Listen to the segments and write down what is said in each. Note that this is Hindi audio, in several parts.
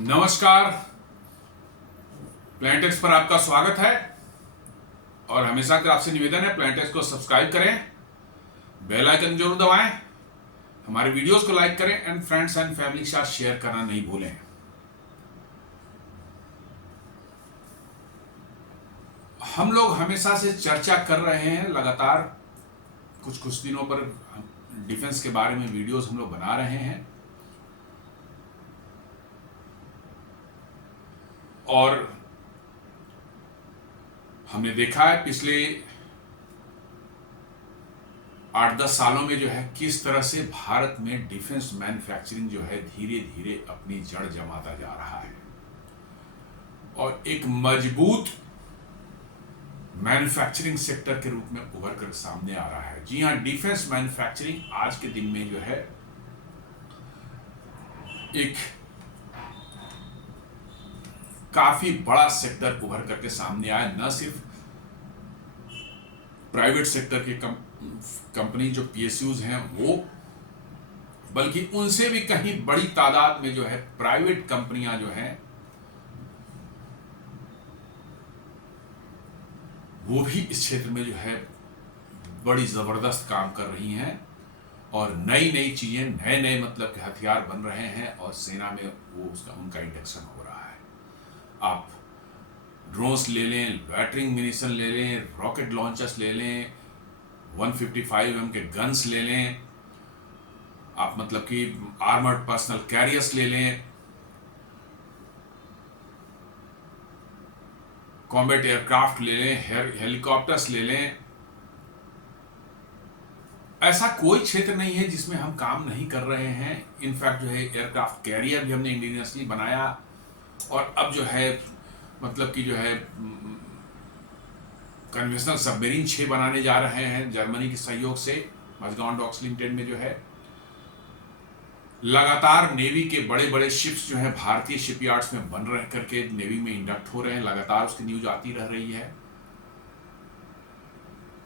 नमस्कार। प्लैनेटेक्स पर आपका स्वागत है और हमेशा का आपसे निवेदन है प्लैनेटेक्स को सब्सक्राइब करें, बेल आइकन जरूर दबाएं, हमारे वीडियोस को लाइक करें एंड फ्रेंड्स एंड फैमिली के साथ शेयर करना नहीं भूलें। हम लोग हमेशा से चर्चा कर रहे हैं, लगातार कुछ दिनों पर डिफेंस के बारे में वीडियोस हम लोग बना रहे हैं और हमने देखा है पिछले 8-10 सालों में जो है किस तरह से भारत में डिफेंस मैन्युफैक्चरिंग जो है धीरे धीरे अपनी जड़ जमाता जा रहा है और एक मजबूत मैन्युफैक्चरिंग सेक्टर के रूप में उभर कर सामने आ रहा है। जी हाँ, डिफेंस मैन्युफैक्चरिंग आज के दिन में जो है एक काफी बड़ा सेक्टर उभर करके सामने आया। न सिर्फ प्राइवेट सेक्टर के कंपनी जो पीएसयूज हैं वो, बल्कि उनसे भी कहीं बड़ी तादाद में जो है प्राइवेट कंपनियां जो हैं वो भी इस क्षेत्र में जो है बड़ी जबरदस्त काम कर रही हैं और नई नई चीजें, नए नए मतलब के हथियार बन रहे हैं और सेना में वो उनका इंडक्शन हो रहा है। आप ड्रोन्स ले लें, लॉइटरिंग म्यूनिशन ले लें, रॉकेट लॉन्चर्स ले लें, 155mm के गन्स ले लें, आप मतलब कि आर्मर्ड पर्सनल कैरियर्स ले लें, कॉम्बैट एयरक्राफ्ट ले लें, हेलीकॉप्टर्स ले लें। ऐसा कोई क्षेत्र नहीं है जिसमें हम काम नहीं कर रहे हैं। इनफैक्ट जो है एयरक्राफ्ट कैरियर भी हमने इंडिजिनियसली बनाया और अब जो है मतलब कि जो है कन्वेंशनल सबमरीन 6 बनाने जा रहे हैं जर्मनी के सहयोग से, मजगांव डॉक्स लिमिटेड में जो है। लगातार नेवी के बड़े बड़े शिप्स जो है भारतीय शिपयार्ड्स में बन रह करके नेवी में इंडक्ट हो रहे हैं, लगातार उसकी न्यूज आती रह रही है।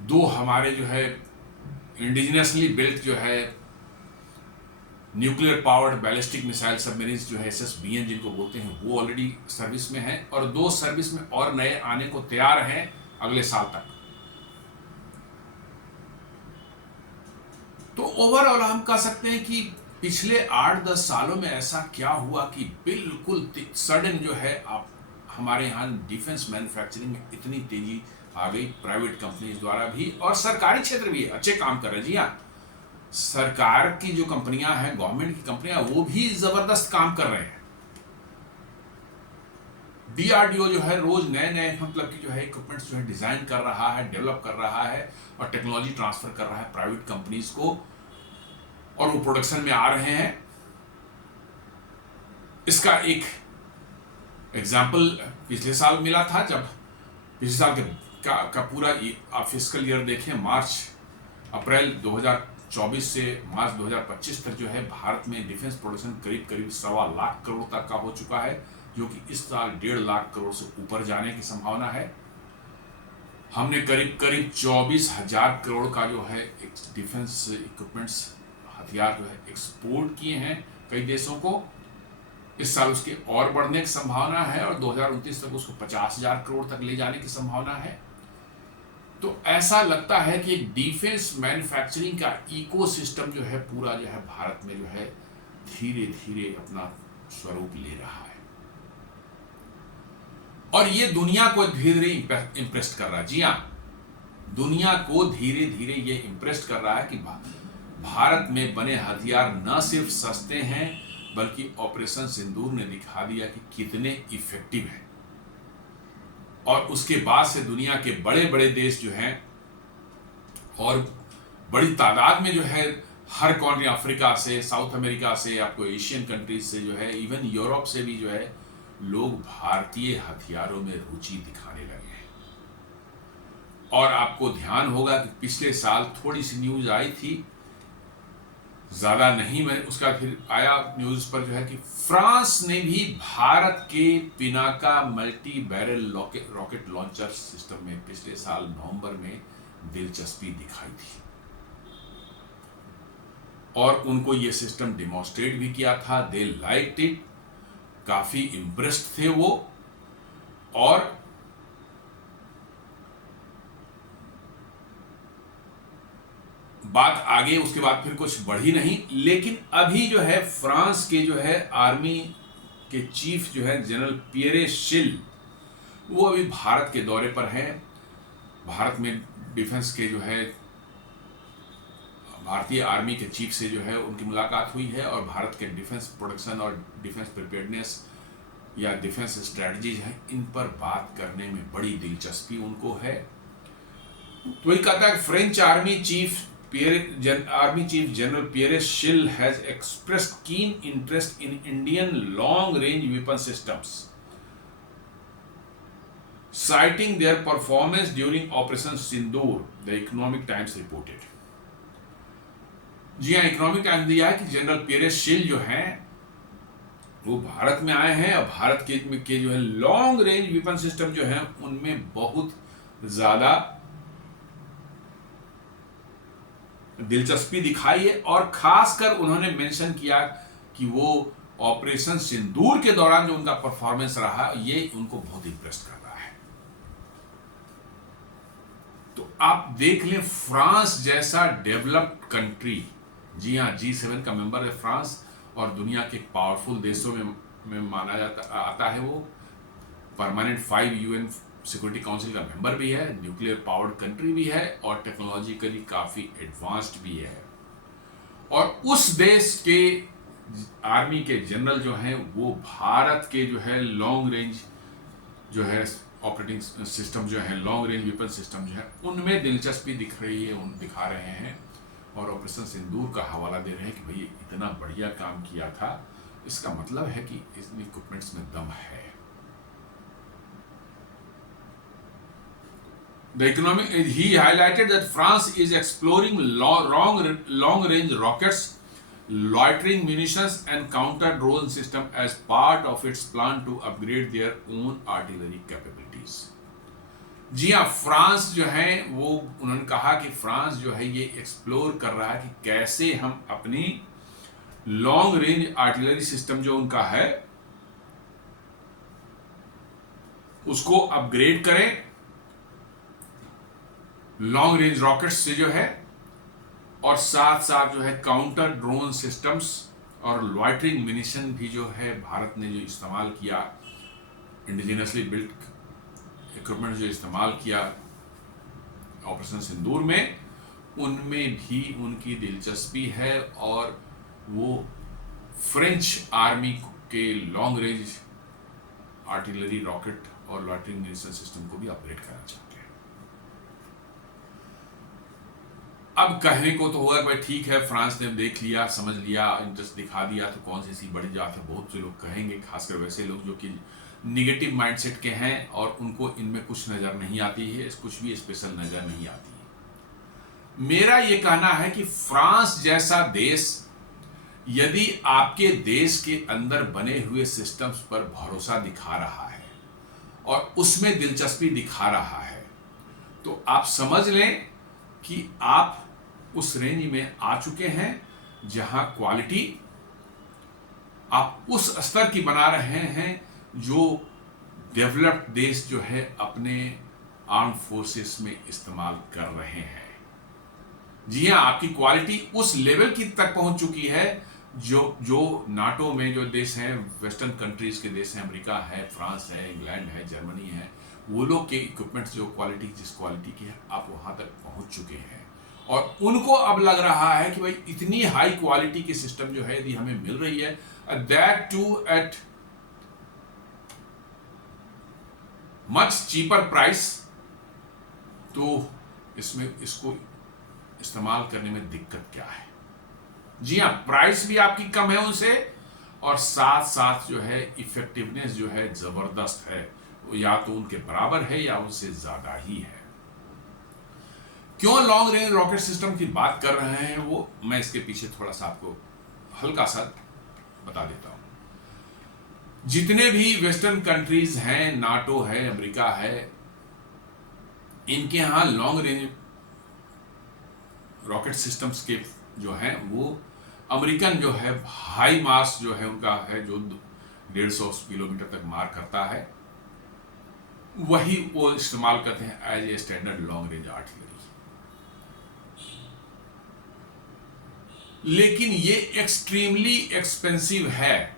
2 हमारे जो है इंडिजिनियसली बिल्ट जो है nuclear powered ballistic missile submarines जो है SSBN जिनको बोलते हैं वो ऑलरेडी सर्विस में है और 2 सर्विस में और नए आने को तैयार हैं अगले साल तक। तो ओवरऑल हम कह सकते हैं कि पिछले 8-10 सालों में ऐसा क्या हुआ कि बिल्कुल सडन जो है आप हमारे यहाँ डिफेंस मैन्युफैक्चरिंग में इतनी तेजी आ गई। प्राइवेट कंपनीज द्वारा भी और सरकारी क्षेत्र भी अच्छे काम कर रहे हैं। जी हाँ, सरकार की जो कंपनियां हैं, गवर्नमेंट की कंपनियां, वो भी जबरदस्त काम कर रहे हैं। DRDO जो है रोज नए नए मतलब कि जो है इक्विपमेंट्स जो है डिजाइन कर रहा है, डेवलप कर रहा है और टेक्नोलॉजी ट्रांसफर कर रहा है प्राइवेट कंपनीज को और वो प्रोडक्शन में आ रहे हैं। इसका एक एग्जाम्पल पिछले साल मिला था, जब पिछले साल का पूरा आप फिस्कल ईयर देखें, अप्रैल 2024 से मार्च 2025 तक जो है भारत में डिफेंस प्रोडक्शन करीब करीब 1.25 लाख करोड़ तक का हो चुका है, जो कि इस साल 1.5 लाख करोड़ से ऊपर जाने की संभावना है। हमने करीब करीब 24,000 करोड़ का जो है डिफेंस इक्विपमेंट्स, हथियार जो है एक्सपोर्ट किए हैं कई देशों को। इस साल उसके और बढ़ने की संभावना है और 2029 तक उसको 50,000 करोड़ तक ले जाने की संभावना है। तो ऐसा लगता है कि डिफेंस मैन्युफैक्चरिंग का इकोसिस्टम जो है पूरा जो है भारत में जो है धीरे धीरे अपना स्वरूप ले रहा है और ये दुनिया को धीरे धीरे इंप्रेस कर रहा है। जी हाँ, दुनिया को धीरे धीरे ये इंप्रेस कर रहा है कि भारत में बने हथियार न सिर्फ सस्ते हैं बल्कि ऑपरेशन सिंदूर ने दिखा दिया कि कितने इफेक्टिव हैं। और उसके बाद से दुनिया के बड़े बड़े देश जो हैं और बड़ी तादाद में जो है हर कॉर्नर, अफ्रीका से, साउथ अमेरिका से, आपको एशियन कंट्रीज से जो है, इवन यूरोप से भी जो है लोग भारतीय हथियारों में रुचि दिखाने लगे हैं। और आपको ध्यान होगा कि पिछले साल थोड़ी सी न्यूज आई थी, ज्यादा नहीं, मैं उसका फिर आया न्यूज पर जो है कि फ्रांस ने भी भारत के Pinaka multi barrel rocket launcher system में पिछले साल नवंबर में दिलचस्पी दिखाई थी और उनको ये सिस्टम डिमॉन्स्ट्रेट भी किया था। दे लाइक्ड इट काफी इम्प्रेस्ड थे वो, और बात आगे उसके बाद फिर कुछ बढ़ी नहीं। लेकिन अभी जो है फ्रांस के जो है आर्मी के चीफ जो है जनरल पियरे शिल, वो अभी भारत के दौरे पर हैं। भारत में डिफेंस के जो है भारतीय आर्मी के चीफ से जो है उनकी मुलाकात हुई है, और भारत के डिफेंस प्रोडक्शन और डिफेंस प्रिपेयर्डनेस या डिफेंस स्ट्रेटजीज हैं, इन पर बात करने में बड़ी दिलचस्पी उनको है। तो वही कहता है French army chief general Pierre Schill has expressed keen interest in Indian long range weapon systems, citing their performance during Operation Sindoor, the Economic Times reported। जी हाँ, इकोनॉमिक टाइम्स दिया है कि जनरल पियरे शिल जो हैं वो भारत में आए हैं, और भारत के जो है लॉन्ग रेंज वेपन सिस्टम जो है उनमें बहुत ज्यादा दिलचस्पी दिखाई है, और खासकर उन्होंने मेंशन किया कि वो ऑपरेशन सिंदूर के दौरान जो उनका परफॉर्मेंस रहा ये उनको बहुत इंप्रेस कर रहा है। तो आप देख लें, फ्रांस जैसा डेवलप्ड कंट्री, जी हाँ G7 का मेंबर है फ्रांस, और दुनिया के पावरफुल देशों में माना आता है। वो परमानेंट 5 UN सिक्योरिटी काउंसिल का मेंबर भी है, न्यूक्लियर पावर्ड कंट्री भी है, और टेक्नोलॉजिकली काफी एडवांस्ड भी है। और उस देश के आर्मी के जनरल जो हैं वो भारत के जो है लॉन्ग रेंज जो है ऑपरेटिंग सिस्टम जो है, लॉन्ग रेंज वेपन सिस्टम जो है उनमें दिलचस्पी दिखा रहे हैं, और ऑपरेशन सिंदूर का हवाला दे रहे हैं कि भाई इतना बढ़िया काम किया था, इसका मतलब है कि इन इक्विपमेंट्स में दम है। He highlighted that France is exploring long range rockets, loitering munitions and counter drone system as part of its plan to upgrade their own artillery capabilities। जी हाँ, फ्रांस जो है वो उन्होंने कहा कि फ्रांस जो है ये एक्सप्लोर कर रहा है कि कैसे हम अपनी लॉन्ग रेंज आर्टिलरी सिस्टम जो उनका है उसको अपग्रेड करें लॉन्ग रेंज रॉकेट्स से जो है, और साथ साथ जो है काउंटर ड्रोन सिस्टम्स और लॉइटरिंग मिनिशन भी जो है भारत ने जो इस्तेमाल किया, इंडिजिनसली बिल्ट इक्विपमेंट जो इस्तेमाल किया ऑपरेशन सिंदूर में, उनमें भी उनकी दिलचस्पी है, और वो फ्रेंच आर्मी के लॉन्ग रेंज आर्टिलरी रॉकेट और लॉइटरिंग मिनिशन सिस्टम को भी अपग्रेड करना चाहते हैं। अब कहने को तो होगा भाई ठीक है, फ्रांस ने देख लिया, समझ लिया, इंटरेस्ट दिखा दिया, तो कौन सी बड़ी बात है। बहुत से लोग कहेंगे, खासकर वैसे लोग जो कि निगेटिव माइंडसेट के हैं और उनको इनमें कुछ नजर नहीं आती है, कुछ भी स्पेशल नजर नहीं आती है। मेरा ये कहना है कि फ्रांस जैसा देश यदि आपके देश के अंदर बने हुए सिस्टम्स पर भरोसा दिखा रहा है और उसमें दिलचस्पी दिखा रहा है, तो आप समझ लें कि आप उस रेंज में आ चुके हैं जहां क्वालिटी आप उस स्तर की बना रहे हैं जो डेवलप्ड देश जो है अपने आर्म फोर्सेस में इस्तेमाल कर रहे हैं। जी हां, आपकी क्वालिटी उस लेवल की तक पहुंच चुकी है जो नाटो में जो देश हैं, वेस्टर्न कंट्रीज के देश हैं, अमेरिका है, फ्रांस है, इंग्लैंड है, जर्मनी है, वो लोग के इक्विपमेंट्स जो क्वालिटी जिस क्वालिटी की है आप वहां तक पहुंच चुके हैं, और उनको अब लग रहा है कि भाई इतनी हाई क्वालिटी की सिस्टम जो है यदि हमें मिल रही है, that too at much cheaper price, तो इसको इस्तेमाल करने में दिक्कत क्या है। जी हाँ, प्राइस भी आपकी कम है उनसे, और साथ साथ जो है इफेक्टिवनेस जो है जबरदस्त है, या तो उनके बराबर है या उनसे ज्यादा ही है। क्यों लॉन्ग रेंज रॉकेट सिस्टम की बात कर रहे हैं वो मैं इसके पीछे थोड़ा सा आपको हल्का सा बता देता हूं। जितने भी वेस्टर्न कंट्रीज हैं, नाटो है, अमेरिका है, इनके यहां लॉन्ग रेंज रॉकेट सिस्टम्स के जो है वो अमेरिकन जो है हाई मास जो है उनका है, जो 150 किलोमीटर तक मार करता है, वही वो इस्तेमाल करते हैं as a standard long range artillery. लेकिन ये एक्सट्रीमली एक्सपेंसिव है,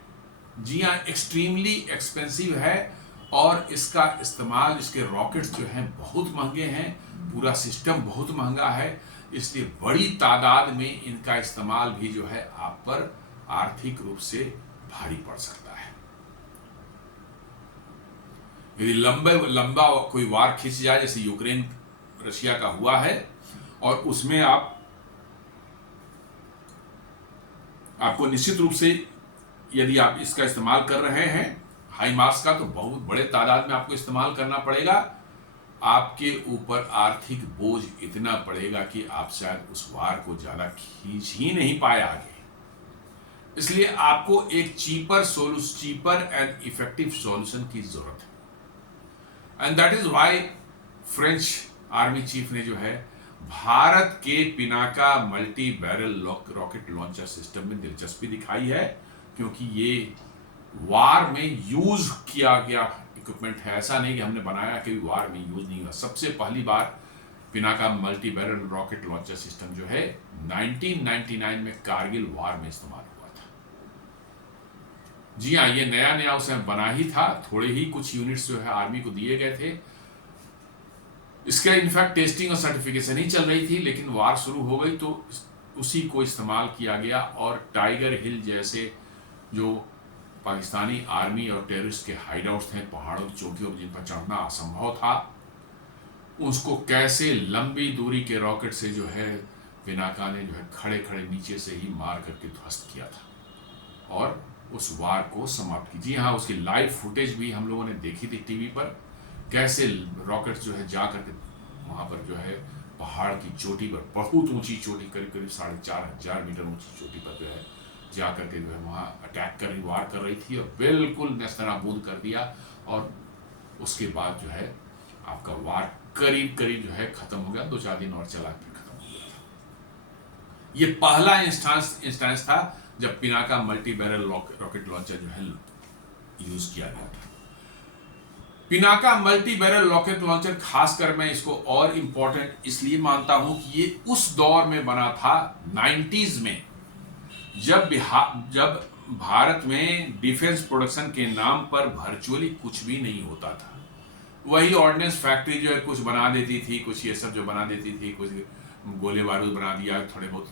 जी हाँ एक्सट्रीमली एक्सपेंसिव है, और इसका इस्तेमाल, इसके रॉकेट्स जो हैं बहुत महंगे हैं, पूरा सिस्टम बहुत महंगा है, इसलिए बड़ी तादाद में इनका इस्तेमाल भी जो है आप पर आर्थिक रूप से भारी पड़ सकता है। यदि लंबा कोई वार खिंच जाए, जैसे यूक्रेन रशिया का हुआ है, और उसमें आपको निश्चित रूप से यदि आप इसका इस्तेमाल कर रहे हैं हाईमार्स का, तो बहुत बड़े तादाद में आपको इस्तेमाल करना पड़ेगा। आपके ऊपर आर्थिक बोझ इतना पड़ेगा कि आप शायद उस वार को ज्यादा खींच ही नहीं पाए आगे। इसलिए आपको एक चीपर एंड इफेक्टिव सॉल्यूशन की जरूरत है। And that is why French army chief ने जो है भारत के Pinaka multi barrel rocket launcher system में दिलचस्पी दिखाई है, क्योंकि ये वार में यूज किया गया इक्विपमेंट है। ऐसा नहीं कि हमने बनाया कि वार में यूज नहीं हुआ। सबसे पहली बार Pinaka multi barrel rocket launcher system जो है 1999 में कारगिल वार में इस्तेमाल हुआ था। जी हाँ, ये नया उसमें बना ही था, थोड़े ही कुछ यूनिट्स जो है आर्मी को दिए गए थे। इसके इनफैक्ट टेस्टिंग और सर्टिफिकेशन ही चल रही थी, लेकिन वार शुरू हो गई तो उसी को इस्तेमाल किया गया, और टाइगर हिल जैसे जो पाकिस्तानी आर्मी और टेररिस्ट के हाइडआउट्स थे पहाड़ों की चोटियों पर, जिन पर चढ़ना असंभव था, उसको कैसे लंबी दूरी के रॉकेट से जो है पिनाका ने जो है खड़े खड़े नीचे से ही मार करके ध्वस्त किया था और उस वार को समाप्त की। जी हाँ, उसकी लाइव फुटेज भी हम लोगों ने देखी थी टीवी पर, कैसे रॉकेट जो है जा करके वहां पर जो है पहाड़ की चोटी पर, बहुत ऊंची चोटी, करीब करीब 4500 मीटर ऊंची चोटी पर जो है जा करके जो है वहां अटैक कर रही, वार कर रही थी, और बिल्कुल नेस्तनाबूद कर दिया। और उसके बाद जो है आपका वार करीब करीब जो है खत्म हो गया, 2-4 दिन और चला के खत्म हो गया था। ये पहला इंस्टेंस था जब Pinaka multi barrel rocket launcher जो है यूज किया गया था। Pinaka multi barrel rocket launcher खासकर मैं इसको और इंपॉर्टेंट इसलिए मानता हूं कि ये उस दौर में बना था 90s में, जब भारत में डिफेंस प्रोडक्शन के नाम पर वर्चुअली कुछ भी नहीं होता था। वही ऑर्डिनेंस फैक्ट्री जो है कुछ बना देती थी, कुछ ये सब जो बना देती थी, कुछ गोले बारूद बना दिया, थोड़े बहुत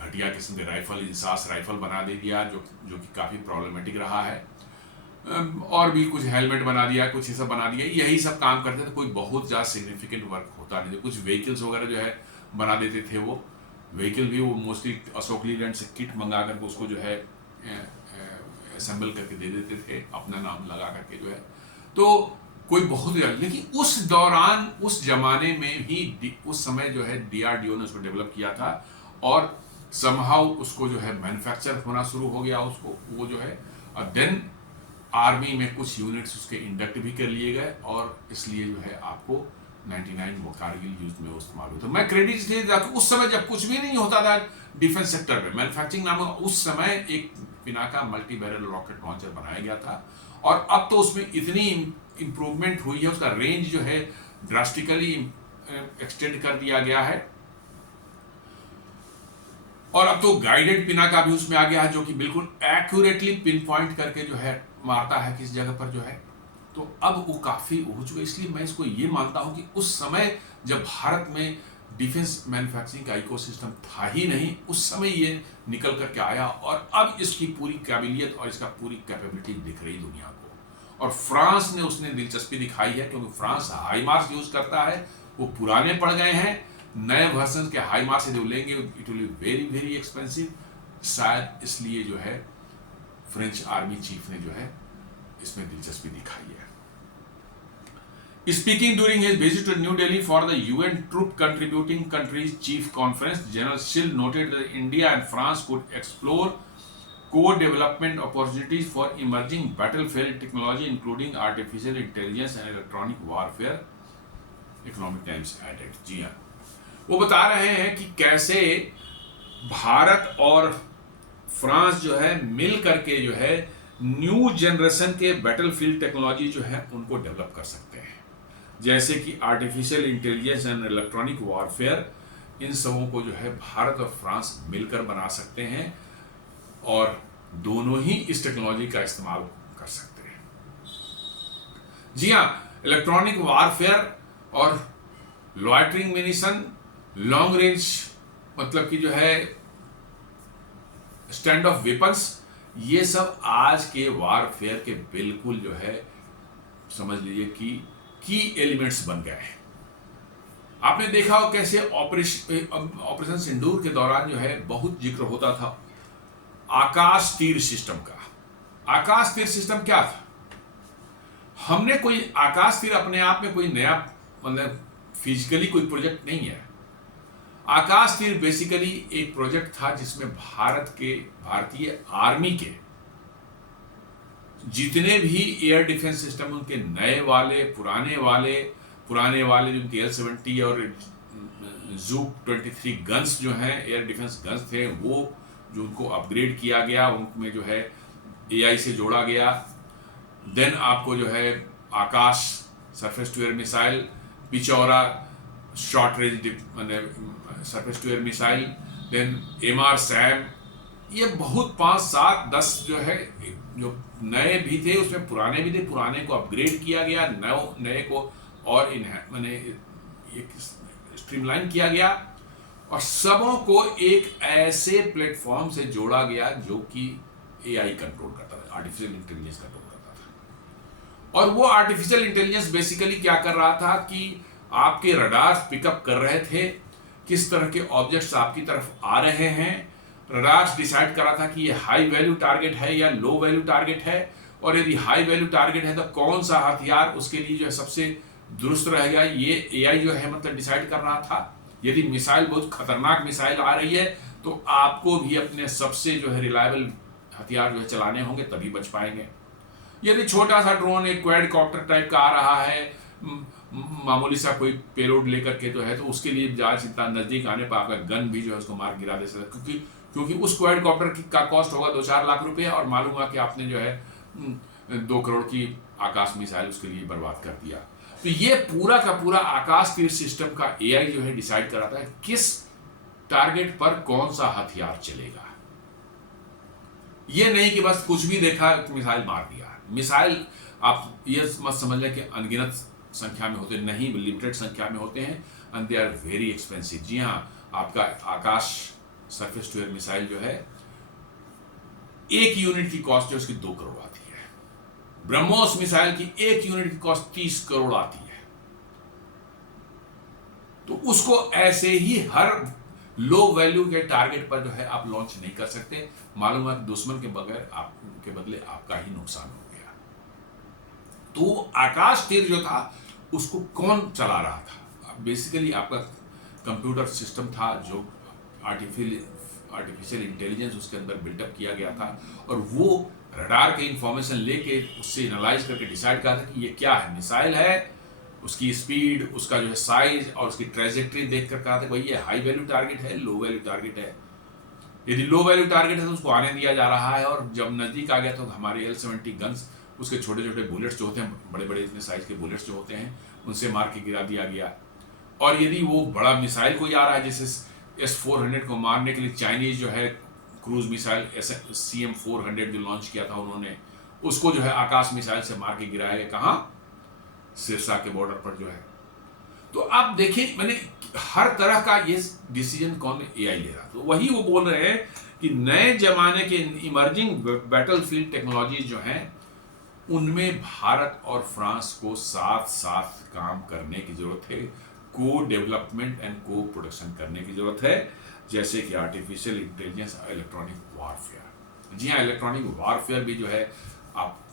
घटिया किस्म के राइफल, इंसास राइफल बना दे दिया, जो कि काफ़ी प्रॉब्लमेटिक रहा है, और भी कुछ हेलमेट बना दिया, कुछ ये सब बना दिया, यही सब काम करते थे। कोई बहुत ज़्यादा सिग्निफिकेंट वर्क होता नहीं था। कुछ व्हीकल्स वगैरह जो है बना देते थे, वो व्हीकल भी वो मोस्टली अशोक लीलैंड से किट मंगा करके उसको जो है असेंबल करके दे देते थे, अपना नाम लगा करके जो है। तो कोई बहुत, लेकिन उस दौरान, उस जमाने में ही, उस समय जो है DRDO ने उसको डेवलप किया था, और समहाउ उसको जो है मैन्युफैक्चर होना शुरू हो गया उसको, वो जो है, और देन आर्मी में कुछ यूनिट्स उसके इंडक्ट भी कर लिए गए, और इसलिए जो है आपको 99 वो कारगिल युद्ध में इस्तेमाल हुआ। तो मैं क्रेडिट इसलिए देता हूं, उस समय जब कुछ भी नहीं होता था डिफेंस सेक्टर में, मैन्युफैक्चरिंग नाम, उस समय एक Pinaka multi barrel rocket launcher बनाया गया था, और अब तो उसमें इतनी इंप्रूवमेंट हुई है, उसका रेंज जो है ड्रास्टिकली एक्सटेंड कर दिया गया है, और अब तो गाइडेड पिनाका भी उसमें आ गया है, जो कि बिल्कुल एक्यूरेटली पिन पॉइंट करके जो है मारता है किस जगह पर जो है। तो अब वो काफी हो चुका है। इसलिए मैं इसको ये मानता हूं कि उस समय जब भारत में डिफेंस मैन्युफैक्चरिंग का इकोसिस्टम था ही नहीं, उस समय ये निकल करके आया, और अब इसकी पूरी काबिलियत और इसका पूरी कैपेबिलिटी दिख रही दुनिया को। और फ्रांस ने उसने दिलचस्पी दिखाई है, क्योंकि फ्रांस हाईमार्स यूज करता है, वो पुराने पड़ गए हैं, नए वर्जन के हाईमार्स यदि लेंगे it will be very very expensive. शायद इसलिए जो है फ्रेंच आर्मी चीफ ने जो है इसमें दिलचस्पी दिखाई है। Speaking during his visit to New Delhi for the UN Troop Contributing Countries Chief Conference, General Schill noted that India and France could explore co-development opportunities for emerging battlefield technology, including artificial intelligence and electronic warfare. Economic Times added. जी हाँ, वो बता रहे हैं कि कैसे भारत और फ्रांस जो है मिल करके जो है न्यू जनरेशन के बैटलफील्ड टेक्नोलॉजी जो है उनको डेवलप कर सकते हैं, जैसे कि artificial intelligence and electronic warfare. इन सबों को जो है भारत और फ्रांस मिलकर बना सकते हैं और दोनों ही इस टेक्नोलॉजी का इस्तेमाल कर सकते हैं। जी हाँ, इलेक्ट्रॉनिक वॉरफेयर और लॉइटरिंग म्यूनिशन, लॉन्ग रेंज मतलब कि जो है स्टैंड ऑफ वेपन्स, ये सब आज के वॉरफेयर के बिल्कुल जो है समझ लीजिए कि की एलिमेंट्स बन गए हैं। आपने देखा हो कैसे ऑपरेशन सिंदूर के दौरान जो है बहुत जिक्र होता था आकाश तीर सिस्टम का। आकाश तीर सिस्टम क्या था? हमने कोई आकाश तीर अपने आप में कोई नया मतलब फिजिकली कोई प्रोजेक्ट नहीं है। आकाश तीर बेसिकली एक प्रोजेक्ट था जिसमें भारतीय आर्मी के जितने भी एयर डिफेंस सिस्टम, उनके नए वाले, पुराने वाले जो उनके L-70 और Zhuk 23 गन्स जो हैं, एयर डिफेंस गन्स थे, वो जो उनको अपग्रेड किया गया, उनमें जो है AI से जोड़ा गया। देन आपको जो है Akash surface to air missile, Pechora short range surface to air missile, then MR-SAM, ये बहुत 5, 7, 10 जो है जो नए भी थे, उसमें पुराने भी थे। पुराने को अपग्रेड किया गया, नए को और स्ट्रीमलाइन किया गया और सबों को एक ऐसे प्लेटफॉर्म से जोड़ा गया जो कि AI कंट्रोल करता था, आर्टिफिशियल इंटेलिजेंस कंट्रोल करता था। और वो आर्टिफिशियल इंटेलिजेंस बेसिकली क्या कर रहा था कि आपके रडार पिकअप कर रहे थे किस तरह के ऑब्जेक्ट्स आपकी तरफ आ रहे हैं। रडार डिसाइड कर रहा था कि ये हाई वैल्यू टारगेट है या लो वैल्यू टारगेट है, और यदि हाई वैल्यू टारगेट है तो कौन सा हथियार उसके लिए जो है सबसे दुरुस्त रहेगा, ये AI जो है मतलब डिसाइड कर रहा था। यदि मिसाइल बहुत खतरनाक मिसाइल आ रही है तो आपको भी अपने सबसे जो है रिलायबल हथियार जो है चलाने होंगे, तभी बच पाएंगे। यदि छोटा सा ड्रोन एक क्वाडकॉप्टर टाइप का आ रहा है, मामूली सा कोई पेलोड लेकर के तो है, तो उसके लिए ज़्यादा चिंता, नज़दीक आने पर आपका गन भी जो है उसको मार गिरा दे सकता है, क्योंकि उस क्वाडकॉप्टर का कॉस्ट होगा 2-4 लाख रुपए, और मालूम हुआ कि आपने जो है 2 करोड़ की आकाश मिसाइल उसके लिए बर्बाद कर दिया। तो ये पूरा का पूरा आकाश तीर सिस्टम का AI जो है डिसाइड कराता है किस टारगेट पर कौन सा हथियार चलेगा। ये नहीं कि बस कुछ भी देखा मिसाइल मार दिया। मिसाइल आप ये मत समझ लें कि अनगिनत संख्या में होते नहीं, लिमिटेड संख्या में होते हैं, and they are very expensive. जी हाँ, आपका Akash surface to air missile जो है, एक यूनिट की कॉस्ट जो उसकी 2 करोड़ आती है। ब्रह्मोस मिसाइल की एक यूनिट की कॉस्ट 30 करोड़ आती है। तो उसको ऐसे ही हर लो वैल्यू के टारगेट पर जो है आप लॉन्च नहीं कर सकते। मालूम है दुश्मन के बगैर आपके बदले आपका ही नुकसान हो गया। तो आकाश तीर जो था उसको कौन चला रहा था? बेसिकली आपका कंप्यूटर सिस्टम था जो आर्टिफिशियल इंटेलिजेंस उसके अंदर बिल्टअप किया गया था, और वो रडार के इंफॉर्मेशन लेके उससे एनालाइज करके डिसाइड करता था कि ये क्या है, मिसाइल है, उसकी स्पीड, उसका जो है साइज और उसकी ट्रेजेक्ट्री देख कर कहा था भाई ये हाई वैल्यू टारगेट है, लो वैल्यू टारगेट है। यदि लो वैल्यू टारगेट है तो उसको आने दिया जा रहा है, और जब नज़दीक आ गया तो हमारे L-70 गन्स, उसके छोटे छोटे बुलेट्स जो होते हैं, बड़े बड़े इतने साइज के बुलेट्स जो होते हैं, उनसे मार के गिरा दिया गया। और यदि वो बड़ा मिसाइल कोई आ रहा है, जैसे S-400 को मारने के लिए चाइनीज जो है क्रूज मिसाइल CM-400 जो लॉन्च किया था उन्होंने, उसको जो है आकाश मिसाइल से मार के गिराया गया। कहाँ? सिरसा के बॉर्डर पर जो है। तो आप देखिए, मैंने हर तरह का ये डिसीजन कौन AI ले रहा। तो वही वो बोल रहे हैं कि नए जमाने के इमर्जिंग बैटलफील्ड टेक्नोलॉजी जो हैं, उनमें भारत और फ्रांस को साथ साथ काम करने की जरूरत है, को डेवलपमेंट एंड को प्रोडक्शन करने की जरूरत है, जैसे कि आर्टिफिशियल इंटेलिजेंस और इलेक्ट्रॉनिक वारफेयर। जी हाँ, इलेक्ट्रॉनिक वारफेयर भी जो है, आप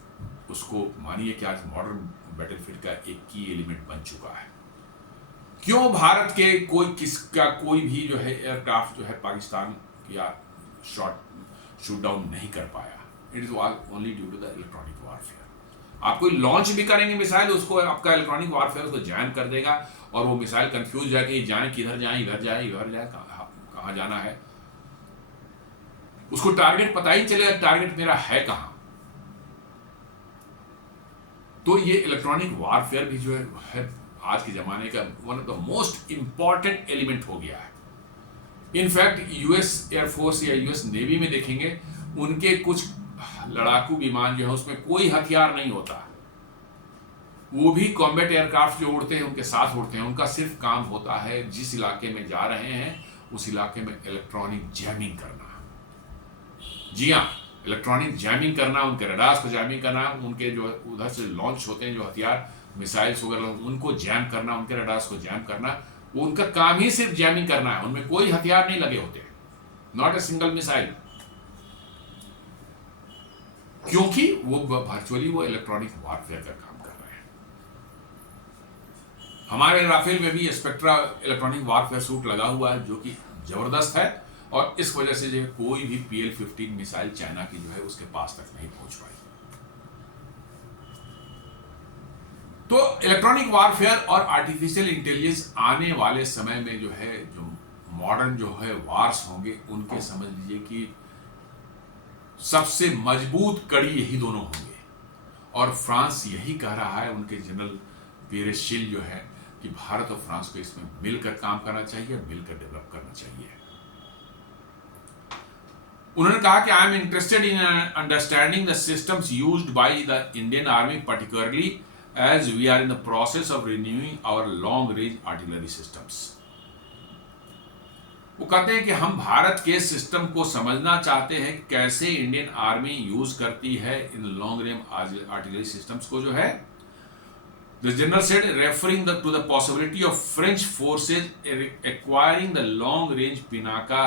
उसको मानिए कि आज मॉडर्न बैटलफील्ड का एक की एलिमेंट बन चुका है। क्यों भारत के कोई भी जो है एयरक्राफ्ट जो है पाकिस्तान या शूट डाउन नहीं कर पाया? It is only due to the electronic warfare. आप कोई लॉन्च भी करेंगे मिसाइल, उसको आपका इलेक्ट्रॉनिक वारफेयर उसको जैम कर देगा, और वो मिसाइल कंफ्यूज जाके जाए किधर जाए, इधर जाए, इधर जाए, कहाँ जाना है, उसको टारगेट पता ही चलेगा टारगेट मेरा है कहाँ। तो ये इलेक्ट्रॉनिक वारफेयर भी जो है आज के ज़माने का one of the most important element हो गया है। इनफैक्ट यूएस एयरफोर्स या यूएस नेवी में देखेंगे, उनके कुछ लड़ाकू विमान जो है उसमें कोई हथियार नहीं होता। वो भी कॉम्बैट एयरक्राफ्ट जो उड़ते हैं उनके साथ उड़ते हैं, उनका सिर्फ काम होता है जिस इलाके में जा रहे हैं उस इलाके में इलेक्ट्रॉनिक जैमिंग करना। जी हाँ, इलेक्ट्रॉनिक जैमिंग करना, उनके रडार्स को जैमिंग करना, उनके जो उधर से लॉन्च होते हैं जो हथियार मिसाइल्स वगैरह उनको जैम करना, उनके रडार्स को जैम करना, वो उनका काम ही सिर्फ जैमिंग करना है। उनमें कोई हथियार नहीं लगे होते, नॉट ए सिंगल मिसाइल, क्योंकि वो वर्चुअली वो इलेक्ट्रॉनिक वारफेयर का काम कर रहे हैं। हमारे राफेल में भी स्पेक्ट्रा इलेक्ट्रॉनिक वारफेयर सूट लगा हुआ है जो कि जबरदस्त है, और इस वजह से जो है कोई भी PL-15 मिसाइल चाइना की जो है उसके पास तक नहीं पहुंच पाई। तो इलेक्ट्रॉनिक वारफेयर और आर्टिफिशियल इंटेलिजेंस आने वाले समय में जो है, जो मॉडर्न जो है वार्स होंगे, उनके समझ लीजिए कि सबसे मजबूत कड़ी यही दोनों होंगे। और फ्रांस यही कह रहा है, उनके जनरल पेरेशिल जो है, कि भारत और फ्रांस को इसमें मिलकर काम करना चाहिए, मिलकर डेवलप करना चाहिए। उन्होंने कहा कि I am interested in understanding the systems used by the Indian army, particularly as we are in the process of renewing our long range artillery systems। वो कहते हैं कि हम भारत के सिस्टम को समझना चाहते हैं, कैसे इंडियन आर्मी यूज करती है in long range artillery systems को जो है। The general said, referring to the possibility of French forces acquiring the long range Pinaka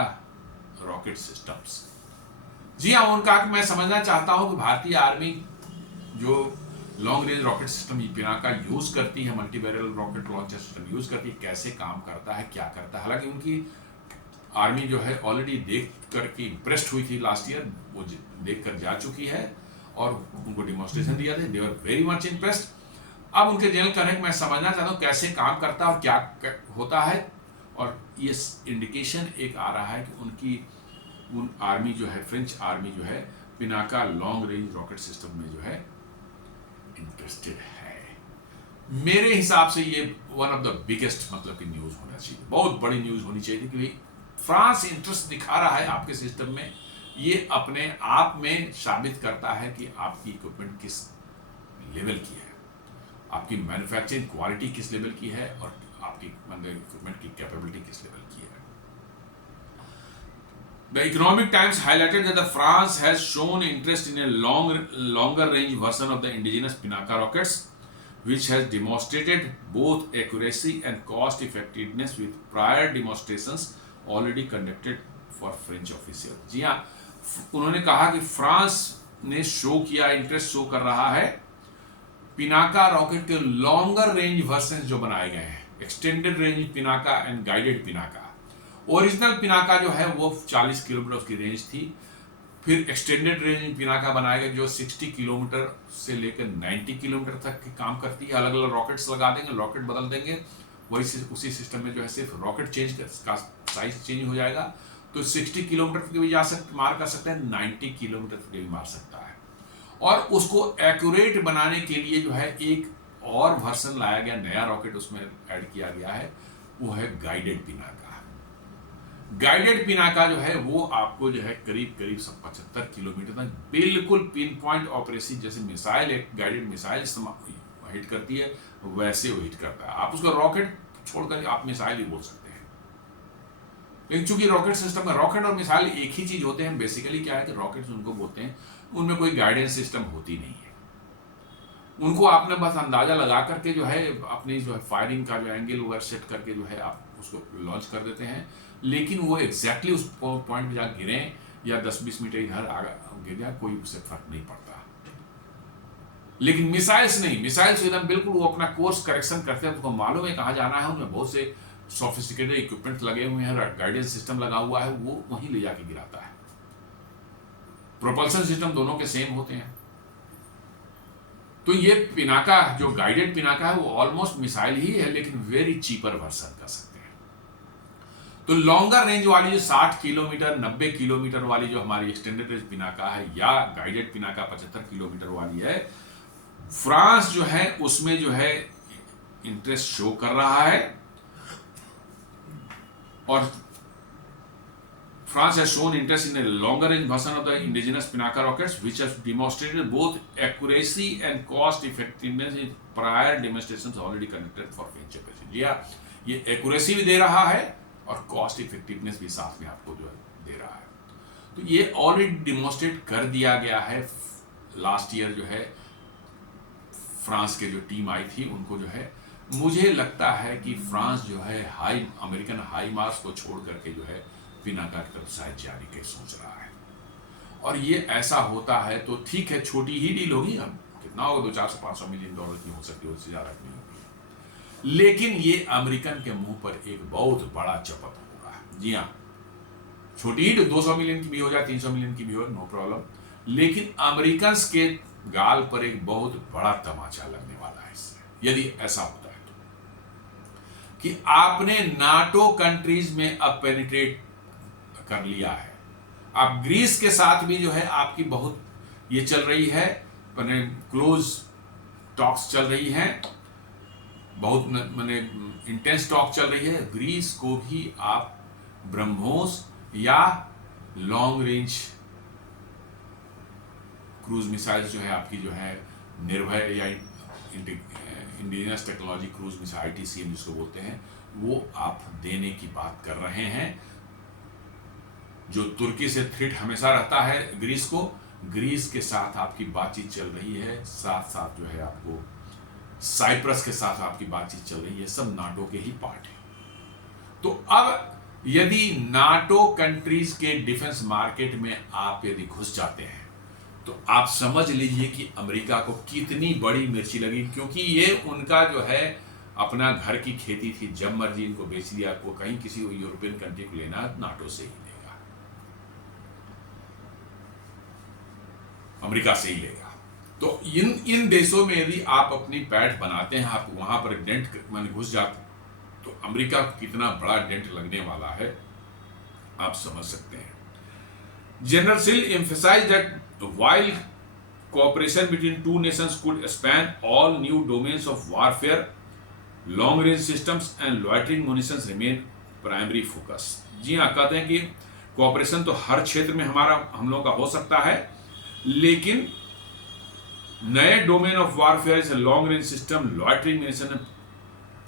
rocket systems। जी हाँ, उन्होंने कहा कि मैं समझना चाहता हूं कि भारतीय आर्मी जो long range rocket system Pinaka use करती है, multi barrel rocket launcher system use करती है, कैसे काम करता है, क्या करता है। हालांकि उनकी आर्मी जो है ऑलरेडी देख करके इम्प्रेस्ड हुई थी लास्ट ईयर, वो देख कर जा चुकी है और उनको डिमॉन्स्ट्रेशन दिया था, दे वर वेरी मच इम्प्रेस्ड। अब उनके जनरल कह रहे हैं मैं समझना चाहता हूँ कैसे काम करता है और क्या होता है, और ये इंडिकेशन एक आ रहा है कि उन आर्मी जो है, फ्रेंच आर्मी जो है, Pinaka long range rocket system में जो है इंटरेस्टेड है। मेरे हिसाब से ये वन ऑफ द बिगेस्ट मतलब की न्यूज होना चाहिए, बहुत बड़ी न्यूज होनी चाहिए कि फ्रांस इंटरेस्ट दिखा रहा है आपके सिस्टम में। ये अपने आप में साबित करता है कि आपकी इक्विपमेंट किस लेवल की है, आपकी मैन्युफैक्चरिंग क्वालिटी किस लेवल की है, और आपकी इक्विपमेंट की कैपेबिलिटी किस लेवल की है। The Economic Times highlighted that France has shown interest in a longer range version of the indigenous Pinaka rockets, which has demonstrated both accuracy and cost effectiveness with prior demonstrations already conducted for French officials। जी हाँ, उन्होंने कहा कि फ्रांस ने शो किया, इंटरेस्ट शो कर रहा है पिनाका रॉकेट के लॉन्गर रेंज वर्जन जो बनाए गए हैं, extended range Pinaka and guided Pinaka. Original Pinaka जो है वो 40 किलोमीटर उसकी रेंज थी, फिर एक्सटेंडेड रेंज पिनाका बनाया गया जो 60 किलोमीटर से लेकर 90 किलोमीटर तक की काम करती है। अलग अलग रॉकेट्स लगा देंगे, रॉकेट बदल देंगे, वही उसी सिस्टम में जो है सिर्फ रॉकेट चेंज का साइज चेंज हो जाएगा, तो 60 किलोमीटर तक भी मार कर सकते हैं, 90 किलोमीटर तक भी मार सकता है। और उसको एक्यूरेट बनाने के लिए जो है एक और वर्जन लाया गया, नया रॉकेट उसमें ऐड किया गया है, वो है गाइडेड पिनाका। गाइडेड पिनाका जो है वो आपको जो है करीब 75 किलोमीटर तक बिल्कुल पिन पॉइंट ऑपरेशन, जैसे मिसाइल, एक गाइडेड मिसाइल हिट करती है वैसे वो हिट करता है। आप उसको रॉकेट छोड़कर आप मिसाइल ही बोल सकते हैं, लेकिन चूंकि रॉकेट सिस्टम में रॉकेट और मिसाइल एक ही चीज होते हैं। बेसिकली क्या है कि रॉकेट उनको बोलते हैं, उनमें कोई गाइडेंस सिस्टम होती नहीं है। उनको आपने बस अंदाजा लगा करके जो है अपनी जो है फायरिंग का जो एंगल वगैरह सेट करके जो है आप उसको लॉन्च कर देते हैं, लेकिन वो एग्जैक्टली उस पॉइंट पे जाकर गिरे या 10-20 मीटर इधर आगे गिर जाए, कोई उससे फर्क नहीं पड़ता। लेकिन मिसाइल्स नहीं, मिसाइल्स एकदम बिल्कुल वो अपना कोर्स करेक्शन करते हैं, उनको मालूम है कहाँ जाना है, उनमें बहुत से सोफिस्टिकेटेड इक्विपमेंट लगे हुए हैं, गाइडेंस सिस्टम लगा हुआ है, वो वहीं ले जाके गिराता है। प्रोपल्सन सिस्टम दोनों के सेम होते हैं। तो ये पिनाका जो गाइडेड पिनाका है वो ऑलमोस्ट मिसाइल ही है, लेकिन वेरी चीपर वर्जन कर सकते हैं। तो लॉन्गर रेंज वाली जो 60 किलोमीटर 90 किलोमीटर वाली जो हमारी एक्सटेंडेड रेंज पिनाका है, या गाइडेड पिनाका 75 किलोमीटर वाली है, फ्रांस जो है उसमें जो है इंटरेस्ट शो कर रहा है, और France has shown interest in a longer-range version of the indigenous Pinaka rockets, which have demonstrated both accuracy and cost-effectiveness in prior demonstrations already conducted for venture capital. जी हाँ, ये accuracy भी दे रहा है और cost effectiveness भी साथ में आपको जो है दे रहा है। तो ये already demonstrate कर दिया गया है। लास्ट ईयर जो है फ्रांस के जो टीम आई थी उनको जो है, मुझे लगता है कि फ्रांस जो है अमेरिकन हाई मार्क्स को छोड़ करके जो है पिनाका की तरफ शायद जाने के सोच रहा है। और ये ऐसा होता है तो ठीक है, छोटी ही डील होगी, हम कितना होगा, 200-500 मिलियन डॉलर की हो सकती है, उससे ज्यादा नहीं होगी, लेकिन ये अमेरिकन के मुंह पर एक बहुत बड़ा चपत होगा। जी हाँ, छोटी ही 200 मिलियन की भी हो जाए, 300 मिलियन की भी हो, नो प्रॉब्लम, लेकिन अमेरिकन के गाल पर एक बहुत बड़ा तमाचा लगने वाला है इससे, यदि ऐसा होता है तो, कि आपने नाटो कंट्रीज में अब पेनिट्रेट कर लिया है। अब ग्रीस के साथ भी जो है आपकी बहुत ये चल रही है, क्लोज टॉक्स चल रही हैं, बहुत माने इंटेंस टॉक चल रही है। ग्रीस को भी आप ब्रह्मोस या लॉन्ग रेंज क्रूज मिसाइल्स जो है आपकी जो है निर्भय या indigenous technology cruise missile ITCM जिसको बोलते हैं, वो आप देने की बात कर रहे हैं। जो तुर्की से थ्रेट हमेशा रहता है ग्रीस को, ग्रीस के साथ आपकी बातचीत चल रही है, साथ साथ जो है आपको साइप्रस के साथ आपकी बातचीत चल रही है, सब नाटो के ही पार्ट है। तो अब यदि नाटो कंट्रीज के डिफेंस मार्केट में आप यदि घुस जाते हैं तो आप समझ लीजिए कि अमेरिका को कितनी बड़ी मिर्ची लगी, क्योंकि ये उनका जो है अपना घर की खेती थी, जब मर्जी इनको बेच दिया, को कहीं किसी यूरोपियन कंट्री को लेना नाटो से ही लेगा, अमेरिका से ही लेगा। तो इन देशों में यदि आप अपनी पैठ बनाते हैं, आप वहां पर डेंट मान घुस जाते, तो अमेरिका को कितना बड़ा डेंट लगने वाला है आप समझ सकते हैं। General Sill emphasized that while cooperation between two nations could span all new domains of warfare, long-range systems and loitering munitions remain primary focus. जी हाँ, कहते हैं कि कॉपरेशन तो हर क्षेत्र में हम लोगों का हो सकता है, लेकिन नए डोमेन ऑफ वारफेयर से long range system, loitering munition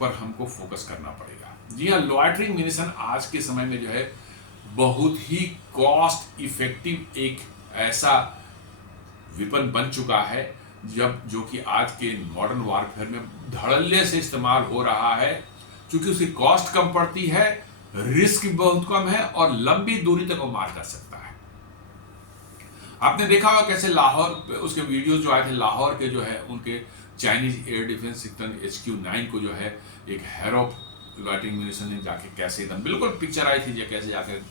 पर हमको फोकस करना पड़ेगा। जी हाँ, लॉइटरिंग munition आज के समय में जो है बहुत ही कॉस्ट इफेक्टिव एक ऐसा विपन बन चुका है, जो कि आज के मॉडर्न वारफेयर में धड़ल्ले से इस्तेमाल हो रहा है, क्योंकि उसकी कॉस्ट कम पड़ती है, रिस्क बहुत कम है और लंबी दूरी तक वो मार कर सकता है। आपने देखा होगा कैसे लाहौर उसके वीडियोस जो आए थे, लाहौर के जो है उनके Chinese air defence system HQ-9 को जो है एक हैरोप लॉइटरिंग munition ने जाके कैसे एकदम बिल्कुल पिक्चर आई थी, कैसे जाकर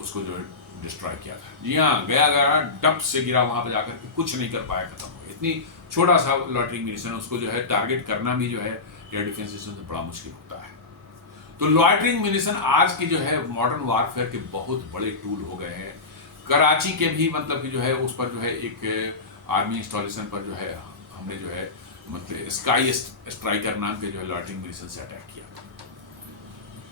उसको जो है डिस्ट्रॉय किया था। जी हाँ, गया डप से गिरा, वहां पर जाकर के कुछ नहीं कर पाया, खत्म हो गया। इतनी छोटा सा लॉइटरिंग munition, उसको जो है टारगेट करना भी जो है एयर डिफेंस सिस्टम से बड़ा मुश्किल होता है। तो लॉइटरिंग munition आज की जो है मॉडर्न वारफेयर के बहुत बड़े टूल हो गए हैं। कराची के भी मतलब कि जो है उस पर जो है एक आर्मी इंस्टॉलेशन पर जो है हमने जो है मतलब स्काई स्ट्राइकर नाम के जो है लॉइटरिंग munition से अटैक किया।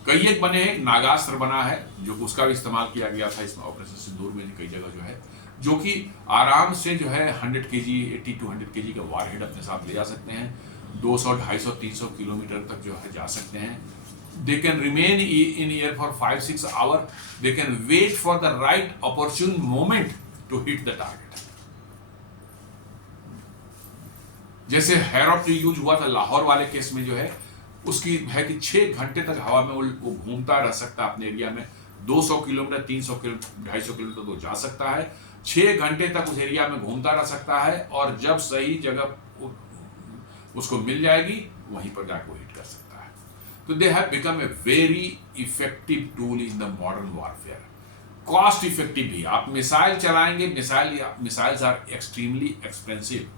कई एक बने हैं, नागास्त्र बना है जो उसका भी इस्तेमाल किया गया था इसमें ऑपरेशन सिंदूर में कई जगह जो है, जो कि आराम से जो है 100 kg 80 to 100 kg का वारहेड अपने साथ ले जा सकते हैं, 200 250 300 किलोमीटर तक जो है जा सकते हैं। They can remain in air for 5-6 hour, they can wait for the right opportune moment to hit the target. जैसे हैरोप जो यूज हुआ था लाहौर वाले केस में जो है, उसकी है कि 6 घंटे तक हवा में वो घूमता रह सकता है अपने एरिया में, 200 किलोमीटर 300 किलोमीटर 250 किलोमीटर तो जा सकता है, 6 घंटे तक उस एरिया में घूमता रह सकता है, और जब सही जगह उसको मिल जाएगी वहीं पर जाकर वो हिट कर सकता है। तो they have become a very effective tool in the modern warfare. Cost effective भी, आप मिसाइल चलाएंगे, मिसाइल्स आर एक्सट्रीमली एक्सपेंसिव,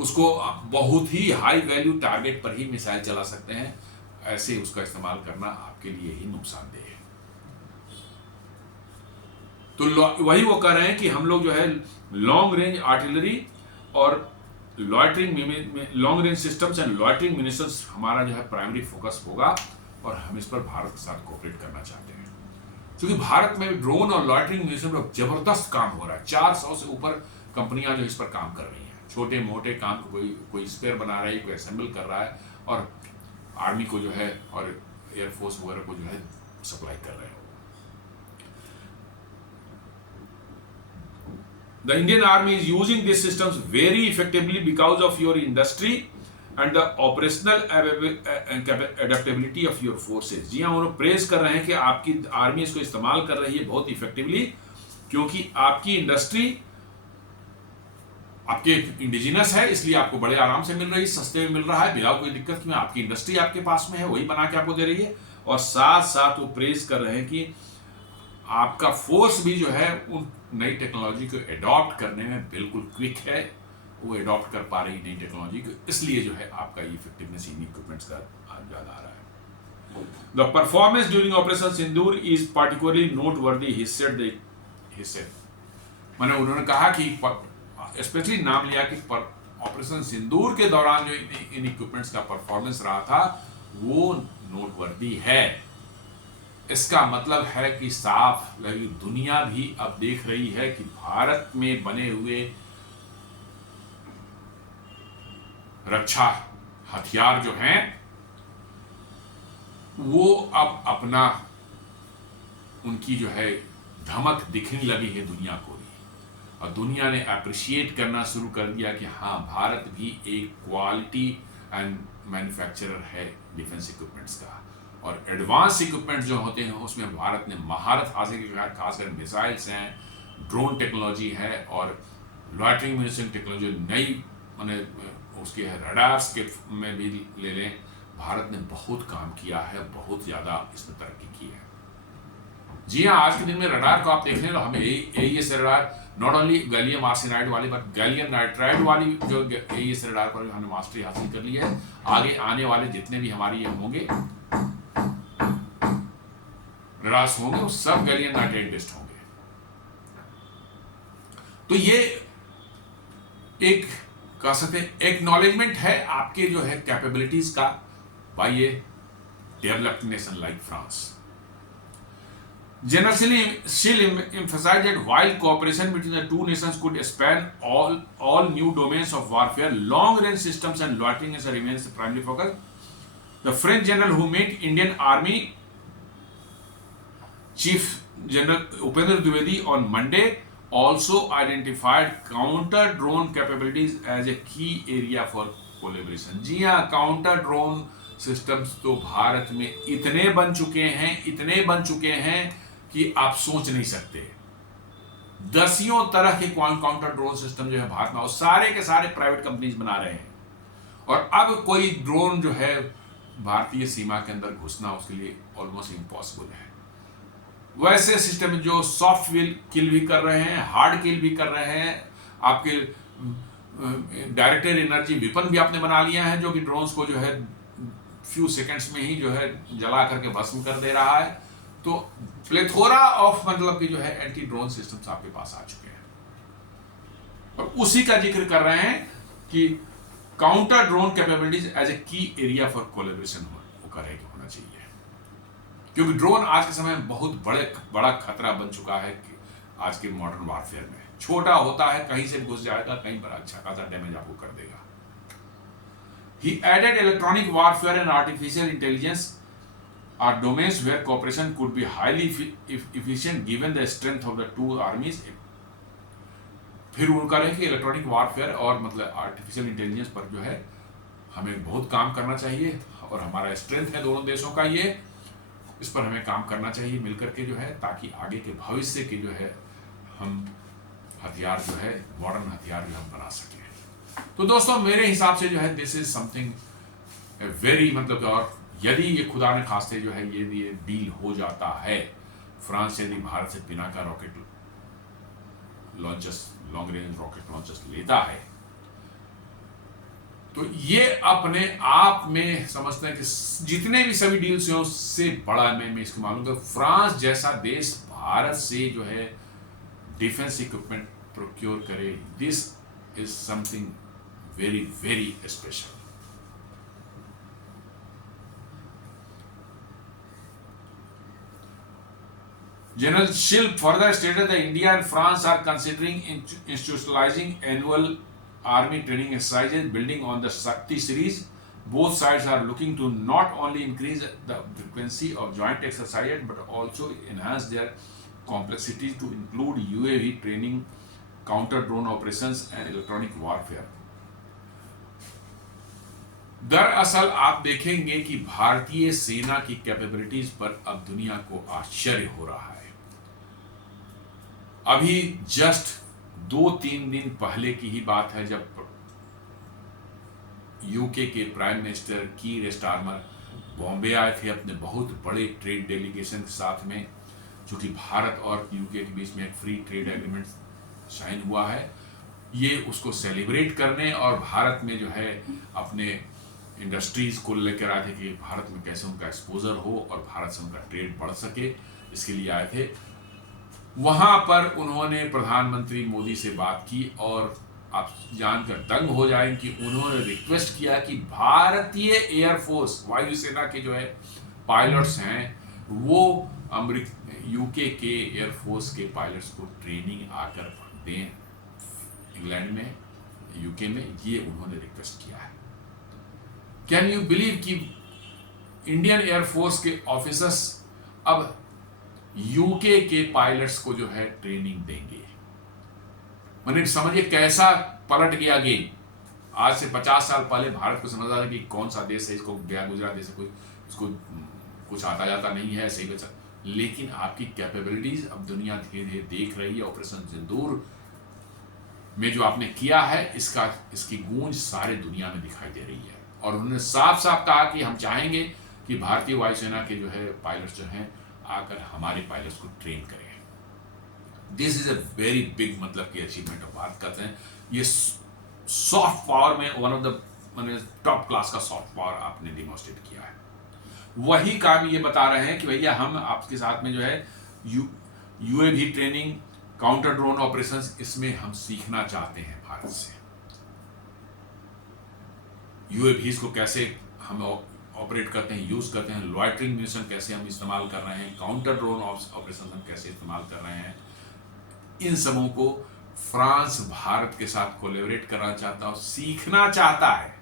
उसको बहुत ही हाई वैल्यू टारगेट पर ही मिसाइल चला सकते हैं, ऐसे उसका इस्तेमाल करना आपके लिए ही नुकसानदेह है। तो वही वो कह रहे हैं कि हम लोग जो है लॉन्ग रेंज आर्टिलरी और long range systems and loitering munitions हमारा जो है प्राइमरी फोकस होगा, और हम इस पर भारत के साथ कोऑपरेट करना चाहते हैं, क्योंकि भारत में ड्रोन और लॉइटरिंग म्यूनिशन पर जबरदस्त काम हो रहा है। 400 से ऊपर कंपनियां जो इस पर काम कर रही हैं, छोटे मोटे काम को कोई स्पेयर बना रहा है, कोई असेंबल कर रहा है, और आर्मी को जो है और एयरफोर्स वगैरह को जो है सप्लाई कर रहे हैं। The Indian Army is using these systems very effectively because of your industry and the operational adaptability of your forces। जी हाँ, उन्होंने प्रेज कर रहे हैं कि आपकी आर्मी इसको इस्तेमाल कर रही है बहुत इफेक्टिवली, क्योंकि आपकी इंडस्ट्री आपके इंडिजिनस है, इसलिए आपको बड़े आराम से मिल रही है, सस्ते में मिल रहा है, बिना कोई दिक्कत की। आपकी इंडस्ट्री आपके पास में है, वही बना के आपको दे रही है, और साथ साथ वो प्रेज कर रहे हैं कि आपका फोर्स भी जो है उन नई टेक्नोलॉजी को एडॉप्ट करने में बिल्कुल क्विक है, वो एडॉप्ट कर पा रही नई टेक्नोलॉजी को, इसलिए जो है आपका ये इफेक्टिवनेस इन इक्विपमेंट्स का ज्यादा आ रहा है। The performance during operation Sindoor is particularly noteworthy, he said. मैंने उन्होंने कहा कि स्पेशली नाम लिया कि ऑपरेशन सिंदूर के दौरान जो इन इक्विपमेंट्स का परफॉर्मेंस रहा था वो नोटवर्दी है। इसका मतलब है कि साफ लगी दुनिया भी अब देख रही है कि भारत में बने हुए रक्षा हथियार जो हैं वो अब अपना उनकी जो है धमक दिखने लगी है दुनिया को भी, और दुनिया ने अप्रिशिएट करना शुरू कर दिया कि हाँ, भारत भी एक क्वालिटी एंड मैन्युफैक्चरर है डिफेंस इक्विपमेंट्स का, और एडवांस इक्विपमेंट जो होते हैं उसमें भारत ने महारत हासिल की है। खासकर मिसाइल्स हैं, ड्रोन टेक्नोलॉजी है, और लॉइटरिंग म्यूनिशन टेक्नोलॉजी नई मैंने उसके रडार्स के में भी ले लें, भारत ने बहुत काम किया है, बहुत ज़्यादा इसमें तरक्की की है। जी हाँ, आज के दिन में रडार को आप देख लें तो हमें AES radar, not only gallium arsenide वाली बट गैलियम नाइट्राइड वाली जो AES रडार पर हमने मास्टरी हासिल कर ली है। आगे आने वाले जितने भी हमारी ये होंगे रडार्स होंगे वो सब गैलियम नाइट्राइड बेस्ड होंगे। तो ये एक कह सकते हैं एक्नॉलेजमेंट है आपके जो है कैपेबिलिटीज का by a developed nation like France. General Shill emphasized that while cooperation between the two nations could span all new domains of warfare, long-range systems and loitering remains the primary focus. The French general who met Indian Army Chief General Upendra Dwivedi on Monday also identified counter-drone capabilities as a key area for collaboration। जी हाँ, काउंटर ड्रोन सिस्टम्स तो भारत में इतने बन चुके हैं कि आप सोच नहीं सकते। दसियों तरह के काउंटर ड्रोन सिस्टम जो है भारत में, और सारे के सारे प्राइवेट कंपनीज बना रहे हैं, और अब कोई ड्रोन जो है भारतीय सीमा के अंदर घुसना उसके लिए ऑलमोस्ट इम्पॉसिबल है। वैसे सिस्टम जो सॉफ्ट किल भी कर रहे हैं, हार्ड किल भी कर रहे हैं, आपके डायरेक्टेड एनर्जी वेपन भी आपने बना लिया है जो कि ड्रोन्स को जो है फ्यू सेकंड्स में ही जो है जला करके भस्म कर दे रहा है। तो प्लेथोरा ऑफ मतलब कि जो है एंटी ड्रोन सिस्टम्स आपके पास आ चुके हैं, और उसी का जिक्र कर रहे हैं कि counter drone capabilities as a key area for collaboration होना चाहिए, क्योंकि ड्रोन आज के समय में बहुत बड़ा खतरा बन चुका है कि आज के मॉडर्न वारफेयर में। छोटा होता है, कहीं से घुस जाएगा, कहीं पर अच्छा खासा डैमेज आपको कर देगा। He added electronic warfare and artificial intelligence are domains where cooperation could be highly efficient given the strength of the two armies। फिर उनका रहे कि इलेक्ट्रॉनिक वारफेयर और मतलब आर्टिफिशियल इंटेलिजेंस पर जो है हमें बहुत काम करना चाहिए, और हमारा स्ट्रेंथ है दोनों देशों का, ये इस पर हमें काम करना चाहिए मिलकर के जो है, ताकि आगे के भविष्य के जो है हम हथियार जो है मॉडर्न हथियार जो हम बना सकें। तो दोस्तों मेरे हिसाब से जो है दिस इज समथिंग वेरी मतलब, और यदि ये खुदा ने खास्ते जो है ये डील हो जाता है, फ्रांस यदि भारत से बिना का rocket launchers, long range rocket launchers लेता है, तो ये अपने आप में समझते हैं कि जितने भी सभी डील्स हैं उससे बड़ा मैं इसको मालूम तो फ्रांस जैसा देश भारत से जो है डिफेंस इक्विपमेंट प्रोक्योर करे, this is something very, very special. General Shilp further stated that India and France are considering institutionalizing annual army training exercises building on the Shakti series. Both sides are looking to not only increase the frequency of joint exercises but also enhance their complexity to include UAV training, counter drone operations and electronic warfare. दरअसल आप देखेंगे कि भारतीय सेना की कैपेबिलिटीज पर अब दुनिया को आश्चर्य हो रहा है। अभी जस्ट 2-3 दिन पहले की ही बात है जब यूके के प्राइम मिनिस्टर कीर स्टारमर बॉम्बे आए थे अपने बहुत बड़े ट्रेड डेलीगेशन के साथ में, जो कि भारत और यूके के बीच में एक फ्री ट्रेड एग्रीमेंट साइन हुआ है, ये उसको सेलिब्रेट करने और भारत में जो है अपने इंडस्ट्रीज को लेकर आए थे कि भारत में कैसे उनका एक्सपोजर हो और भारत से उनका ट्रेड बढ़ सके, इसके लिए आए थे। वहां पर उन्होंने प्रधानमंत्री मोदी से बात की और आप जानकर दंग हो जाएं कि उन्होंने रिक्वेस्ट किया कि भारतीय एयरफोर्स वायुसेना के जो है पायलट्स हैं वो यूके के एयरफोर्स के पायलट्स को ट्रेनिंग आकर दें इंग्लैंड में, यूके में, ये उन्होंने रिक्वेस्ट किया है। कैन यू बिलीव कि इंडियन एयरफोर्स के ऑफिसर्स अब यूके के पायलट्स को जो है ट्रेनिंग देंगे? मैंने समझिए कैसा पलट गया गेम। आज से 50 साल पहले भारत को समझा था कि कौन सा देश है, इसको गया गुजरा देश है, कोई इसको कुछ आता जाता नहीं है, ऐसे ही बचा। लेकिन आपकी कैपेबिलिटीज अब दुनिया धीरे धीरे देख रही है। ऑपरेशन सिंदूर में जो आपने किया है इसकी गूंज सारे दुनिया में दिखाई दे रही है। और उन्होंने साफ साफ कहा कि हम चाहेंगे कि भारतीय वायुसेना के जो है पायलट्स जो हैं आकर हमारे पायलट्स को ट्रेन करें। This is a very big, मतलब की अचीवमेंट ऑफ बात करते हैं। ये सॉफ्ट पावर में one of the top class का सॉफ्ट पावर आपने डिमॉन्स्ट्रेट किया है। वही काम ये बता रहे हैं कि भैया हम आपके साथ में जो है UAV training, counter drone operations, इसमें हम सीखना चाहते हैं भारत से। यूएवीज को कैसे हम ऑपरेट करते हैं, यूज करते हैं, लॉइटरिंग म्यूनिशन कैसे हम इस्तेमाल कर रहे हैं, काउंटर ड्रोन ऑपरेशन हम कैसे इस्तेमाल कर रहे हैं, इन सबों को फ्रांस भारत के साथ कोलैबोरेट करना चाहता है, सीखना चाहता है।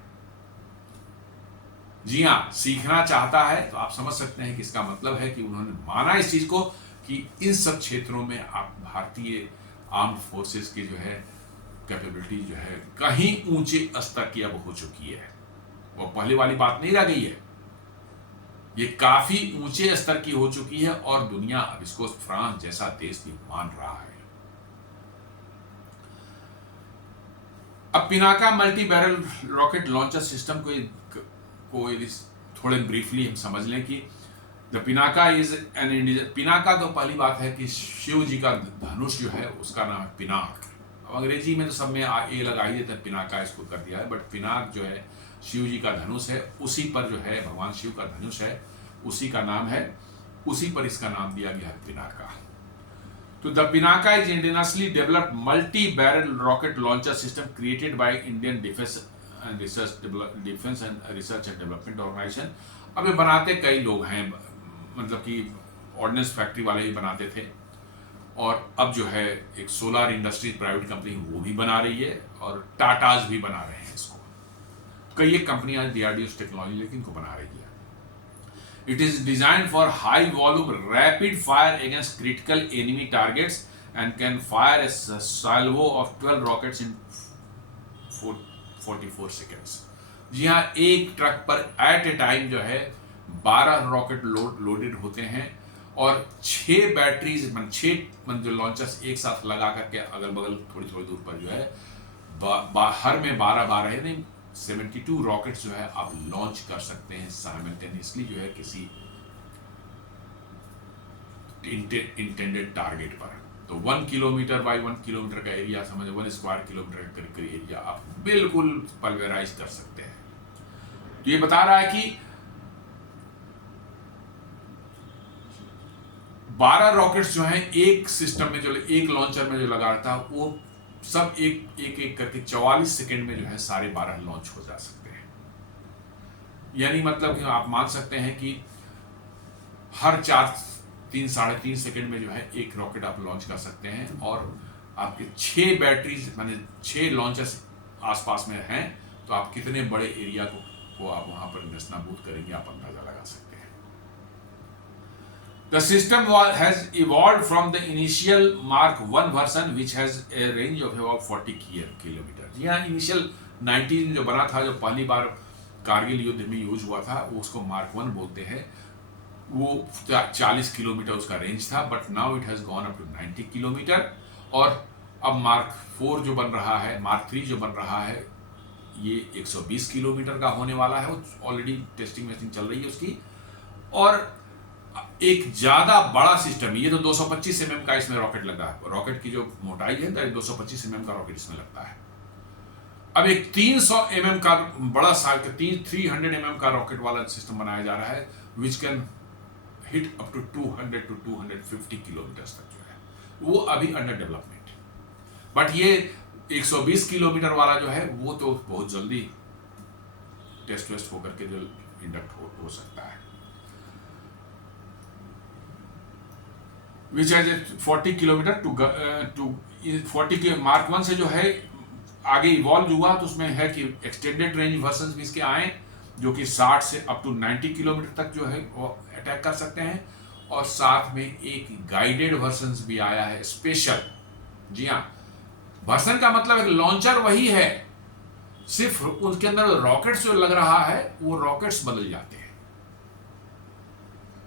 जी हाँ, सीखना चाहता है। तो आप समझ सकते हैं कि इसका मतलब है कि उन्होंने माना इस चीज को कि इन सब क्षेत्रों में आप भारतीय आर्म्ड फोर्सेस की जो है कैपेबिलिटी जो है कहीं ऊंचे स्तर की अब हो चुकी है। वो पहले वाली बात नहीं रह गई है, ये काफी ऊंचे स्तर की हो चुकी है और दुनिया अब इसको फ्रांस जैसा देश भी मान रहा है। अब Pinaka multi barrel rocket launcher system को थोड़े ब्रीफली हम समझ लें कि the Pinaka is an indigenous. Pinaka तो पहली बात है कि शिव जी का धनुष जो है उसका नाम है पिनाक। अब अंग्रेजी में तो सब में ए लगा ही देते हैं, पिनाका इसको कर दिया है, बट पिनाक जो है शिव जी का धनुष है, उसी पर जो है भगवान शिव का धनुष है, उसी का नाम है, उसी पर इसका नाम दिया गया है पिनाका। तो the Pinaka is indigenously developed multi barrel rocket launcher system created by Indian defence and research and development organisation. अब ये बनाते कई लोग हैं, मतलब कि ऑर्डिनेंस फैक्ट्री वाले ही बनाते थे, और अब जो है एक सोलर इंडस्ट्री प्राइवेट कंपनी वो भी बना रही है और टाटाज भी बना रहे हैं इसको। कई कंपनियां डीआरडीओ टेक्नोलॉजी लेकिन इनको बना रही है। It is designed for high volume rapid fire against critical enemy targets and can fire a salvo of 12 rockets in 44 seconds. जी हाँ, एक ट्रक पर एट ए टाइम जो है 12 रॉकेट लोडेड होते हैं और 6 बैटरीज 6 जो लॉन्चर्स एक साथ लगा करके अगल बगल थोड़ी थोड़ी दूर पर जो है बाहर में 12 है नहीं 72 रॉकेट्स जो है आप लॉन्च कर सकते हैं साइमल्टेनियसली जो है किसी इंटेंडेड टारगेट पर। तो 1 किलोमीटर बाई 1 किलोमीटर का एरिया समझो, 1 स्क्वायर किलोमीटर का एरिया आप बिल्कुल पल्वेराइज कर सकते हैं। तो ये बता रहा है कि 12 रॉकेट्स जो हैं एक सिस्टम में, जो एक लॉन्चर में जो लगा था वो सब एक एक एक करके 44 सेकंड में जो है सारे 12 लॉन्च हो जा सकते हैं। यानी मतलब कि आप मान सकते हैं कि हर 3-3.5 सेकंड में जो है एक रॉकेट आप लॉन्च कर सकते हैं, और आपके 6 बैटरीज माने 6 लॉन्चर्स आसपास में हैं, तो आप कितने बड़े एरिया को आप वहां पर नस्तानाबूद करेंगे, आप अंदाजा लगा सकते हैं। The system has evolved from the initial Mark 1 version which has a range of about 40 kilometre. जी हाँ, इनिशियल 19 जो बना था, जो पहली बार कारगिल युद्ध में यूज हुआ था, वो उसको मार्क 1 बोलते हैं। वो 40 किलोमीटर उसका रेंज था, but now it has gone up to 90 kilometre. और अब मार्क 4 जो बन रहा है, मार्क 3 जो बन रहा है, ये 120 किलोमीटर का होने वाला है। वो ऑलरेडी टेस्टिंग वेस्टिंग चल रही है उसकी। और एक ज्यादा बड़ा सिस्टम, ये तो 225 mm का इसमें रॉकेट लगा है। रॉकेट की जो मोटाई है 225 mm का रॉकेट इसमें लगता है। अब एक 300 mm का बड़ा साइज 300 mm का रॉकेट वाला सिस्टम बनाया जा रहा है, which can hit up to 200 to 250 kilometre तक जो है, वो अभी अंडर डेवलपमेंट। बट ये 120 किलोमीटर वाला जो है वो तो बहुत जल्दी टेस्ट वेस्ट होकर के जो इंडक्ट हो सकता है। Which has 40 kilometre to 40 mark 1 से जो है आगे इवॉल्व हुआ, तो उसमें है कि एक्सटेंडेड रेंज वर्जन भी इसके आए, जो कि 60 से अप टू 90 किलोमीटर तक जो है वो अटैक कर सकते हैं। और साथ में एक गाइडेड वर्जन भी आया है, स्पेशल। जी हाँ, वर्जन का मतलब एक लॉन्चर वही है, सिर्फ उसके अंदर रॉकेट्स जो लग रहा है वो रॉकेट्स बदल जाते हैं।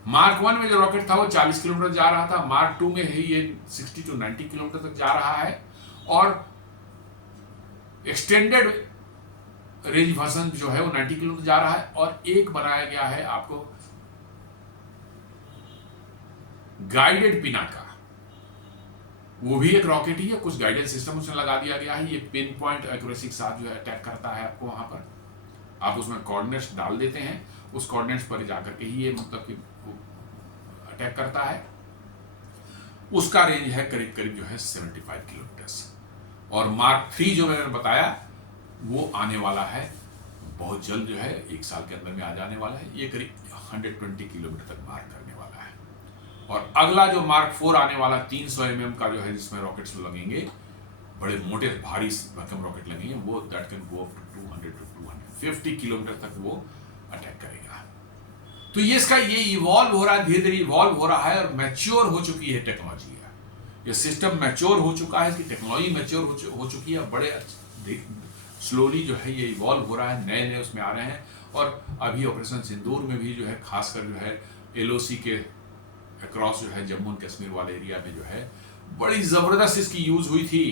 मार्क 1 में जो रॉकेट था वो 40 किलोमीटर जा रहा था, मार्क 2 में ही ये 60 to 90 किलोमीटर तक जा रहा है। और एक्सटेंडेड रेंज वर्जन जो है वो 90 किलोमीटर जा रहा है। और एक बनाया गया है आपको गाइडेड पिनाका, वो भी एक रॉकेट ही है, कुछ गाइडेंस सिस्टम उसमें लगा दिया गया है। ये पिन पॉइंट एक्यूरेसी के साथ जो है अटैक करता है आपको। वहां पर आप उसमें कोऑर्डिनेट्स डाल देते हैं, उस कोऑर्डिनेट्स पर जाकर के ही ये मतलब कि अटैक करता है। उसका रेंज है करीब करीब जो है 75 किलोमीटर। और मार्क 3 जो मैंने बताया वो आने वाला है बहुत जल्द, जो है 1 साल के अंदर में आ जाने वाला है। ये करीब 120 किलोमीटर तक मार करने वाला है। और अगला जो मार्क 4 आने वाला 300 mm का जो है, जिसमें रॉकेट्स लगेंगे, बड़े मोटे भारी भरकम रॉकेट लगेंगे, वो that can go up to 200 to 250 kilometre तक वो अटैक करेगा। तो ये इसका ये इवॉल्व हो रहा है, धीरे धीरे इवॉल्व हो रहा है, और मैच्योर हो चुकी है टेक्नोलॉजी। ये सिस्टम मैच्योर हो चुका है, इसकी टेक्नोलॉजी मैच्योर हो चुकी है। बड़े स्लोली जो है ये इवॉल्व हो रहा है, नए नए उसमें आ रहे हैं। और अभी ऑपरेशन सिंदूर में भी जो है, खासकर जो है LOC के अक्रॉस जो है जम्मू एंड कश्मीर वाले एरिया में जो है बड़ी जबरदस्त इसकी यूज हुई थी।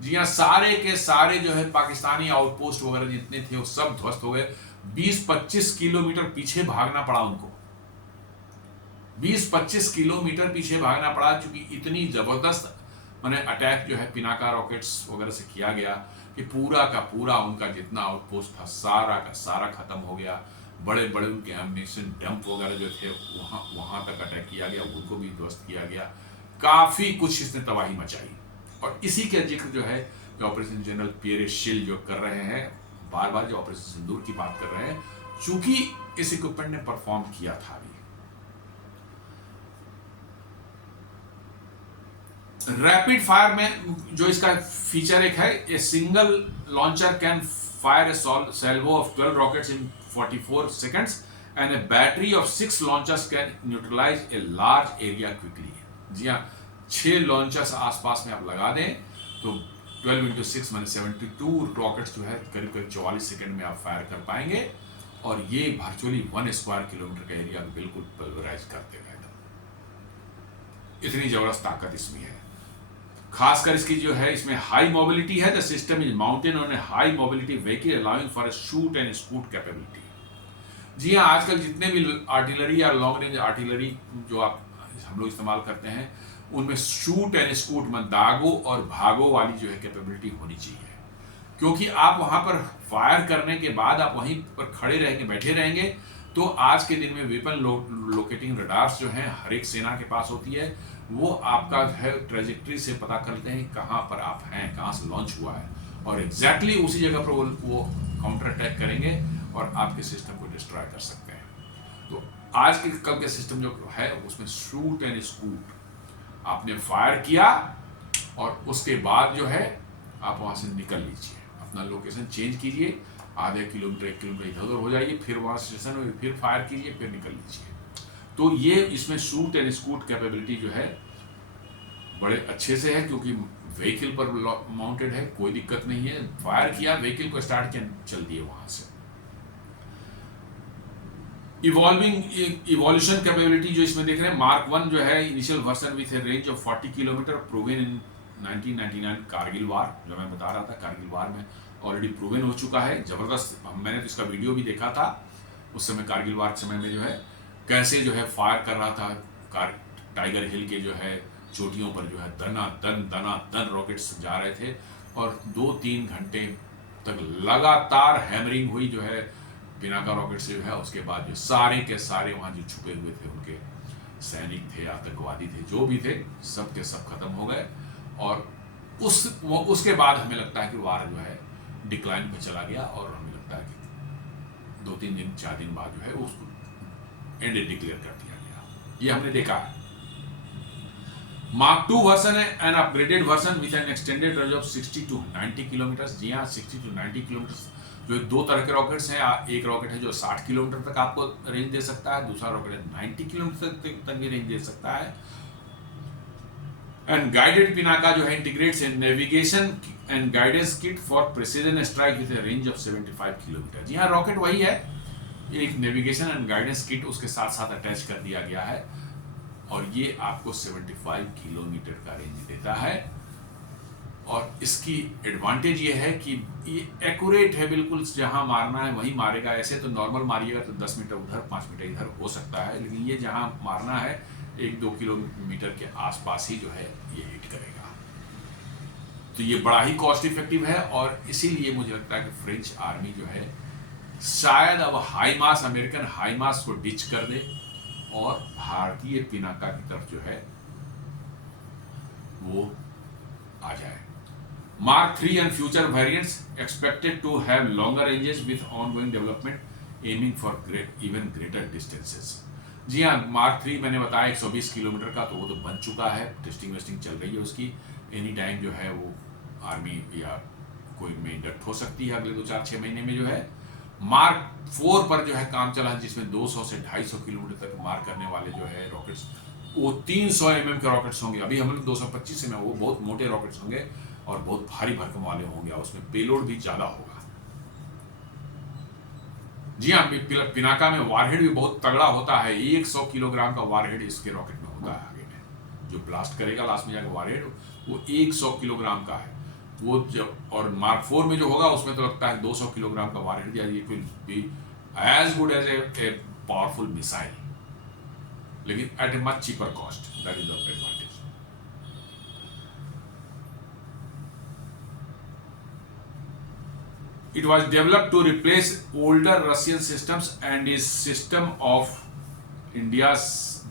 जी हाँ, सारे के सारे जो है पाकिस्तानी आउटपोस्ट वगैरह जितने थे वो सब ध्वस्त हो गए। 20-25 किलोमीटर पीछे भागना पड़ा उनको, 20-25 किलोमीटर पीछे भागना पड़ा, क्योंकि इतनी जबरदस्त मैंने अटैक जो है पिनाका रॉकेट्स वगैरह से किया गया कि पूरा का पूरा उनका जितना आउटपोस्ट था सारा का सारा खत्म हो गया। बड़े बड़े उनके एम्यूनिशन डंप वगैरह जो थे वहां तक अटैक किया गया, उनको भी ध्वस्त किया गया। काफी कुछ इसने तबाही मचाई। और इसी के जिक्र जो है ऑपरेशन जनरल पियरे शिल जो कर रहे हैं, बार बार जो ऑपरेशन सिंदूर की बात कर रहे हैं, चूंकि इस इक्विपमेंट ने परफॉर्म किया था। अभी रैपिड फायर में जो इसका फीचर एक है, a single launcher can fire A salvo of 12 rockets in 44 seconds and a battery of 6 launchers can neutralize a large area quickly। जी हाँ, 6 लॉन्चर्स आसपास में आप लगा दें तो 12 into 6 माने 72 रॉकेट्स जो है करीब करीब 44 सेकंड में आप फायर कर पाएंगे। और ये वर्चुअली 1 स्क्वायर किलोमीटर का एरिया बिल्कुल पल्वराइज करते हैं। इतनी जबरदस्त ताकत इसमें है। खासकर इसकी जो है इसमें हाई मोबिलिटी है। The system is mounted on a high mobility vehicle allowing for a shoot and scoot capability. जी हाँ, आजकल जितने भी आर्टिलरी या लॉन्ग रेंज आर्टिलरी जो हम लोग इस्तेमाल करते हैं, उनमें शूट एंड स्कूट में दागो और भागो वाली जो है कैपेबिलिटी होनी चाहिए। क्योंकि आप वहां पर फायर करने के बाद आप वहीं पर खड़े रहेंगे, बैठे रहेंगे, तो आज के दिन में वेपन लोकेटिंग रडार्स जो हैं हर एक सेना के पास होती है। वो आपका है ट्रेजेक्ट्री से पता करते हैं कहाँ पर आप हैं, कहाँ से लॉन्च हुआ है, और एग्जैक्टली उसी जगह पर वो काउंटर अटैक करेंगे और आपके सिस्टम को डिस्ट्रॉय कर सकते हैं। तो आज के कल के सिस्टम जो है उसमें शूट एंड स्कूट, आपने फायर किया और उसके बाद जो है आप वहाँ से निकल लीजिए, अपना लोकेशन चेंज कीजिए, आधे किलोमीटर 1 किलोमीटर इधर उधर हो जाइए, फिर वहाँ स्टेशन में फिर फायर कीजिए, फिर निकल लीजिए। तो ये इसमें शूट एंड स्कूट कैपेबिलिटी जो है बड़े अच्छे से है, क्योंकि व्हीकल पर माउंटेड है, कोई दिक्कत नहीं है। फायर किया, व्हीकल को स्टार्ट किया, चल दिए वहां से। इवोल्यूशन कैपेबिलिटी जो इसमें देख रहे हैं, मार्क 1 जो है initial version with a range of 40 kilometre, proven in 1999 Kargil war, जो मैं बता रहा था कारगिल वार में ऑलरेडी प्रूवन हो चुका है, जबरदस्त। मैंने तो इसका वीडियो भी देखा था उस समय, कारगिल वार के समय में जो है कैसे जो है फायर कर रहा था टाइगर हिल के जो है चोटियों पर, जो है दना दन रॉकेट्स जा रहे थे, और 2-3 घंटे तक लगातार हैमरिंग हुई जो है पिनाका रॉकेट से जो है। उसके बाद जो सारे के सारे वहाँ जो छुपे हुए थे उनके सैनिक थे, आतंकवादी थे, जो भी थे, सब के सब खत्म हो गए। और उसके बाद हमें लगता है कि वार जो है डिक्लाइन पे चला गया, और हमें लगता है कि 2-3 दिन 4 दिन बाद जो है उसको एंड डिक्लेयर कर दिया गया। ये हमने देखा है। मार्क 2 वर्जन है an upgraded version with an extended range of 60 to 90 kilometre. जी हाँ, 60 to 90 किलोमीटर। जो दो तरह के रॉकेट्स हैं, एक रॉकेट है जो 60 किलोमीटर तक आपको रेंज दे सकता है, दूसरा रॉकेट है 90 किलोमीटर तक भी रेंज दे सकता है। एंड गाइडेड पिनाका जो है integrates navigation and guidance kit for precision strike with a range of 75 kilometre. जी हाँ, रॉकेट वही है, एक नेविगेशन एंड गाइडेंस किट उसके साथ साथ अटैच कर दिया गया है, और ये आपको 75 किलोमीटर का रेंज देता है। और इसकी एडवांटेज ये है कि ये एक्यूरेट है, बिल्कुल जहां मारना है वहीं मारेगा। ऐसे तो नॉर्मल मारिएगा तो 10 मीटर उधर 5 मीटर इधर हो सकता है, लेकिन ये जहां मारना है 1-2 किलोमीटर के आसपास ही जो है ये हिट करेगा। तो ये बड़ा ही कॉस्ट इफेक्टिव है, और इसीलिए मुझे लगता है कि फ्रेंच आर्मी जो है शायद अब हाईमास, अमेरिकन हाईमास को डिच कर दे और भारतीय पिनाका की तरफ जो है वो आ जाए। Mark 3 and future variants expected to have longer ranges with ongoing development, aiming for even greater distances. जी हाँ, मार्क 3 मैंने बताया 120 किलोमीटर का, तो वो तो बन चुका है, टेस्टिंग वेस्टिंग चल रही है उसकी। एनी टाइम जो है वो आर्मी या कोई में इंडक्ट हो सकती है अगले 2-4-6 महीने में जो है। मार्क 4 पर जो है काम चला है, जिसमें 200 से 250 किलोमीटर तक मार करने वाले जो है रॉकेट्स, वो 300 mm के रॉकेट्स होंगे। अभी हम लोग 225 में, वो बहुत मोटे रॉकेट्स होंगे और बहुत भारी भरकम वाले होंगे, उसमें पेलोड भी ज्यादा होगा। जी हाँ, पिनाका में वारहेड भी बहुत तगड़ा होता है, 100 किलोग्राम का वारहेड इसके रॉकेट में होता है। आगे में जो ब्लास्ट करेगा लास्ट में जाकर वारहेड, वो 100 किलोग्राम का है वो। जब और मार्क 4 में जो होगा उसमें तो लगता है 200 किलोग्राम का वारहेड, या it will be as good as a powerful missile, लेकिन at a much cheaper cost. That is the advantage. It was developed to replace older Russian systems and is system of India's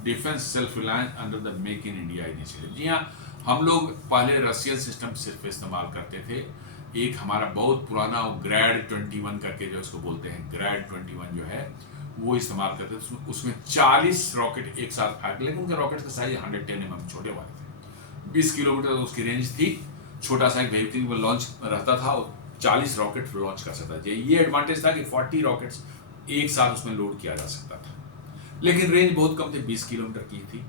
defense self-reliance under the Make in India initiative। जी हाँ, हम लोग पहले रशियन सिस्टम सिर्फ इस्तेमाल करते थे। एक हमारा बहुत पुराना ग्रैड 21 करके जो उसको बोलते हैं, ग्रैड 21 जो है वो इस्तेमाल करते थे। उसमें 40 रॉकेट एक साथ फायर, लेकिन उनके रॉकेट का साइज 110 mm छोटे वाले थे। 20 किलोमीटर उसकी रेंज थी, छोटा सा एक व्हीकल में लॉन्च रहता था, 40 रॉकेट लॉन्च कर सकता था। ये एडवांटेज था कि 40 रॉकेट्स एक साथ उसमें लोड किया जा सकता था, लेकिन रेंज बहुत कम थी, 20 किलोमीटर की थी।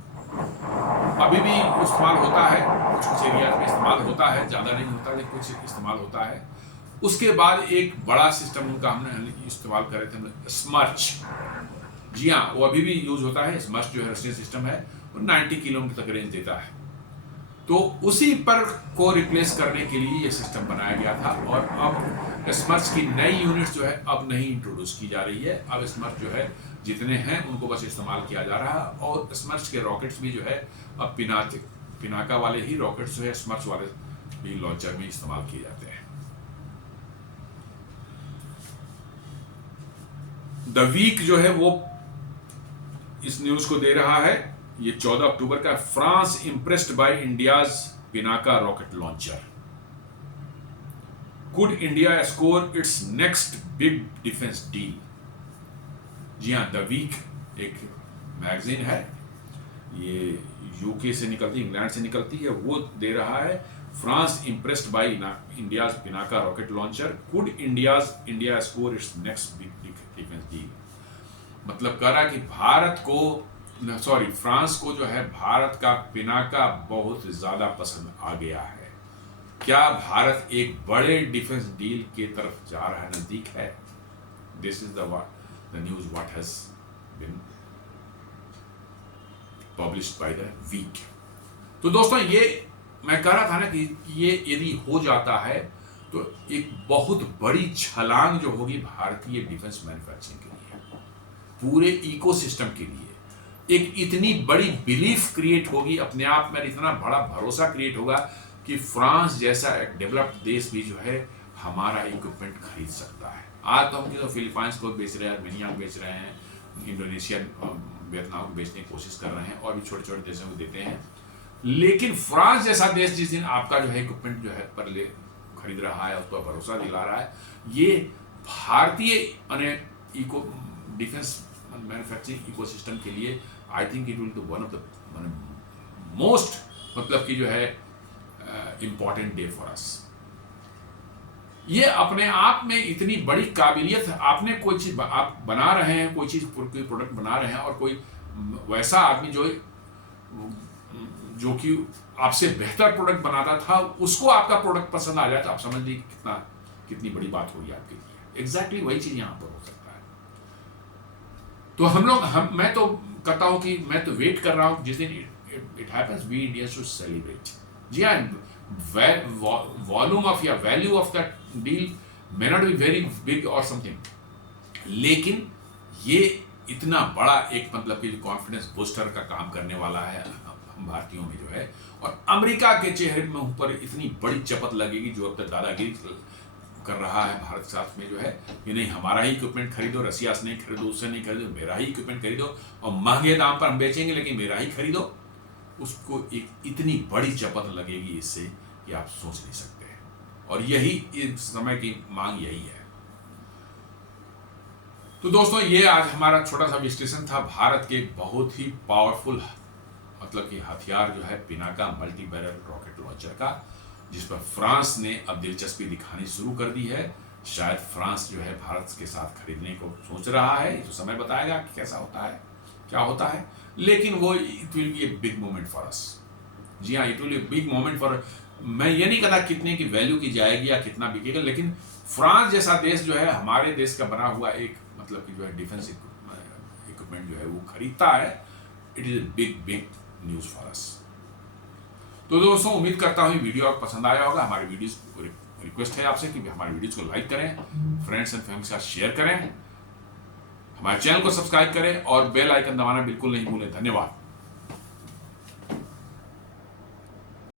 अभी भी इस्तेमाल होता है, कुछ एरियाज में इस्तेमाल होता है, ज़्यादा नहीं होता लेकिन कुछ इस्तेमाल होता है। उसके बाद एक बड़ा सिस्टम उनका हमने इस्तेमाल करे थे, स्मर्च। जी हाँ, वो अभी भी यूज होता है। स्मर्च जो है रशियन सिस्टम है, वो 90 किलोमीटर तक रेंज देता है। तो उसी पर को रिप्लेस करने के लिए ये सिस्टम बनाया गया था, और अब स्मर्च की नई यूनिट्स जो है अब नहीं इंट्रोड्यूस की जा रही है। अब स्मर्च जो है जितने हैं उनको बस इस्तेमाल किया जा रहा है, और स्मर्च के रॉकेट्स भी जो है अब पिनाका वाले ही रॉकेट्स जो है स्मर्च वाले भी लॉन्चर में इस्तेमाल किए जाते हैं। द वीक जो है वो इस न्यूज को दे रहा है, ये 14 अक्टूबर का। France impressed by India's Pinaka rocket launcher. Could India score its next big defence deal. जी हाँ, द वीक एक मैगजीन है, ये यूके से निकलती, इंग्लैंड से निकलती है, वो दे रहा है France impressed by India's Pinaka rocket launcher, could India score its next big defence deal. मतलब कह रहा है कि फ्रांस को जो है भारत का पिनाका बहुत ज्यादा पसंद आ गया है। क्या भारत एक बड़े डिफेंस डील के तरफ जा रहा है, नजदीक है? This is the news what has been published by the week. तो दोस्तों, ये मैं कह रहा था ना कि ये यदि हो जाता है तो एक बहुत बड़ी छलांग जो होगी भारतीय डिफेंस मैन्युफैक्चरिंग के लिए, पूरे इकोसिस्टम के लिए एक इतनी बड़ी बिलीफ क्रिएट होगी, अपने आप में इतना बड़ा भरोसा क्रिएट होगा कि फ्रांस जैसा एक डेवलप्ड देश भी जो है हमारा इक्विपमेंट खरीद सकता है। आज तो हम तो फिलीपाइंस को बेच रहे हैं, आर्मेनिया को बेच रहे हैं, इंडोनेशिया वियतनाम को बेचने की कोशिश कर रहे हैं, और भी छोटे छोटे देशों को देते हैं। लेकिन फ्रांस जैसा देश जिस दिन आपका जो है इक्विपमेंट जो है पर ले खरीद रहा है, उस पर भरोसा दिला रहा है, ये भारतीय इको डिफेंस मैन्युफैक्चरिंग इकोसिस्टम के लिए I think it will B one of the most मतलब कि जो है इम्पॉर्टेंट डे फॉर अस। ये अपने आप में इतनी बड़ी काबिलियत है। आपने कोई चीज आप बना रहे हैं, कोई चीज कोई प्रोडक्ट बना रहे हैं, और कोई वैसा आदमी जो कि आपसे बेहतर प्रोडक्ट बनाता था, उसको आपका प्रोडक्ट पसंद आ जाए, तो आप समझ लीजिए कितनी बड़ी बात होगी आपके लिए। एग्जैक्टली वही चीज यहां पर हो सकता है। तो मैं तो कहता हूं कि मैं तो वेट कर रहा हूं जिस दिन it happens, we Indians should celebrate. जी हाँ, वॉल्यूम ऑफ या value of that deal may not be very big और समथिंग, लेकिन ये इतना बड़ा एक मतलब कि कॉन्फिडेंस बूस्टर का काम करने वाला है हम भारतीयों में जो है, और अमेरिका के चेहरे में ऊपर इतनी बड़ी चपत लगेगी जो अब तक दादागिरी कर रहा है भारत के साथ में जो है कि नहीं, हमारा ही इक्विपमेंट खरीदो, रसिया से नहीं खरीदो, उससे नहीं खरीदो, मेरा ही इक्विपमेंट खरीदो, और महंगे दाम पर हम बेचेंगे लेकिन मेरा ही खरीदो। उसको एक इतनी बड़ी चपत लगेगी इससे कि आप सोच नहीं सकते हैं, और यही इस समय की मांग यही है। तो दोस्तों, ये आज हमारा छोटा सा विश्लेषण था भारत के बहुत ही पावरफुल मतलब कि हथियार जो है Pinaka multi barrel rocket launcher का, जिस पर फ्रांस ने अब दिलचस्पी दिखानी शुरू कर दी है। शायद फ्रांस जो है भारत के साथ खरीदने को सोच रहा है, ये तो समय बताएगा कि कैसा होता है, क्या होता है, लेकिन वो it will be a big moment for us. जी हाँ, it will be a big moment for, मैं ये नहीं कहता कितने की वैल्यू की जाएगी या कितना बिकेगा, लेकिन फ्रांस जैसा देश जो है हमारे देश का बना हुआ एक मतलब कि जो है डिफेंस इक्विपमेंट जो है वो खरीदता है, it is a big news for us. तो दोस्तों, उम्मीद करता हूँ वीडियो आपको पसंद आया होगा। हमारे वीडियोस को रिक्वेस्ट है आपसे कि हमारे वीडियोस को लाइक करें, फ्रेंड्स एंड फैमिली के साथ शेयर करें, हमारे चैनल को सब्सक्राइब करें और बेल आइकन दबाना बिल्कुल नहीं भूलें। धन्यवाद।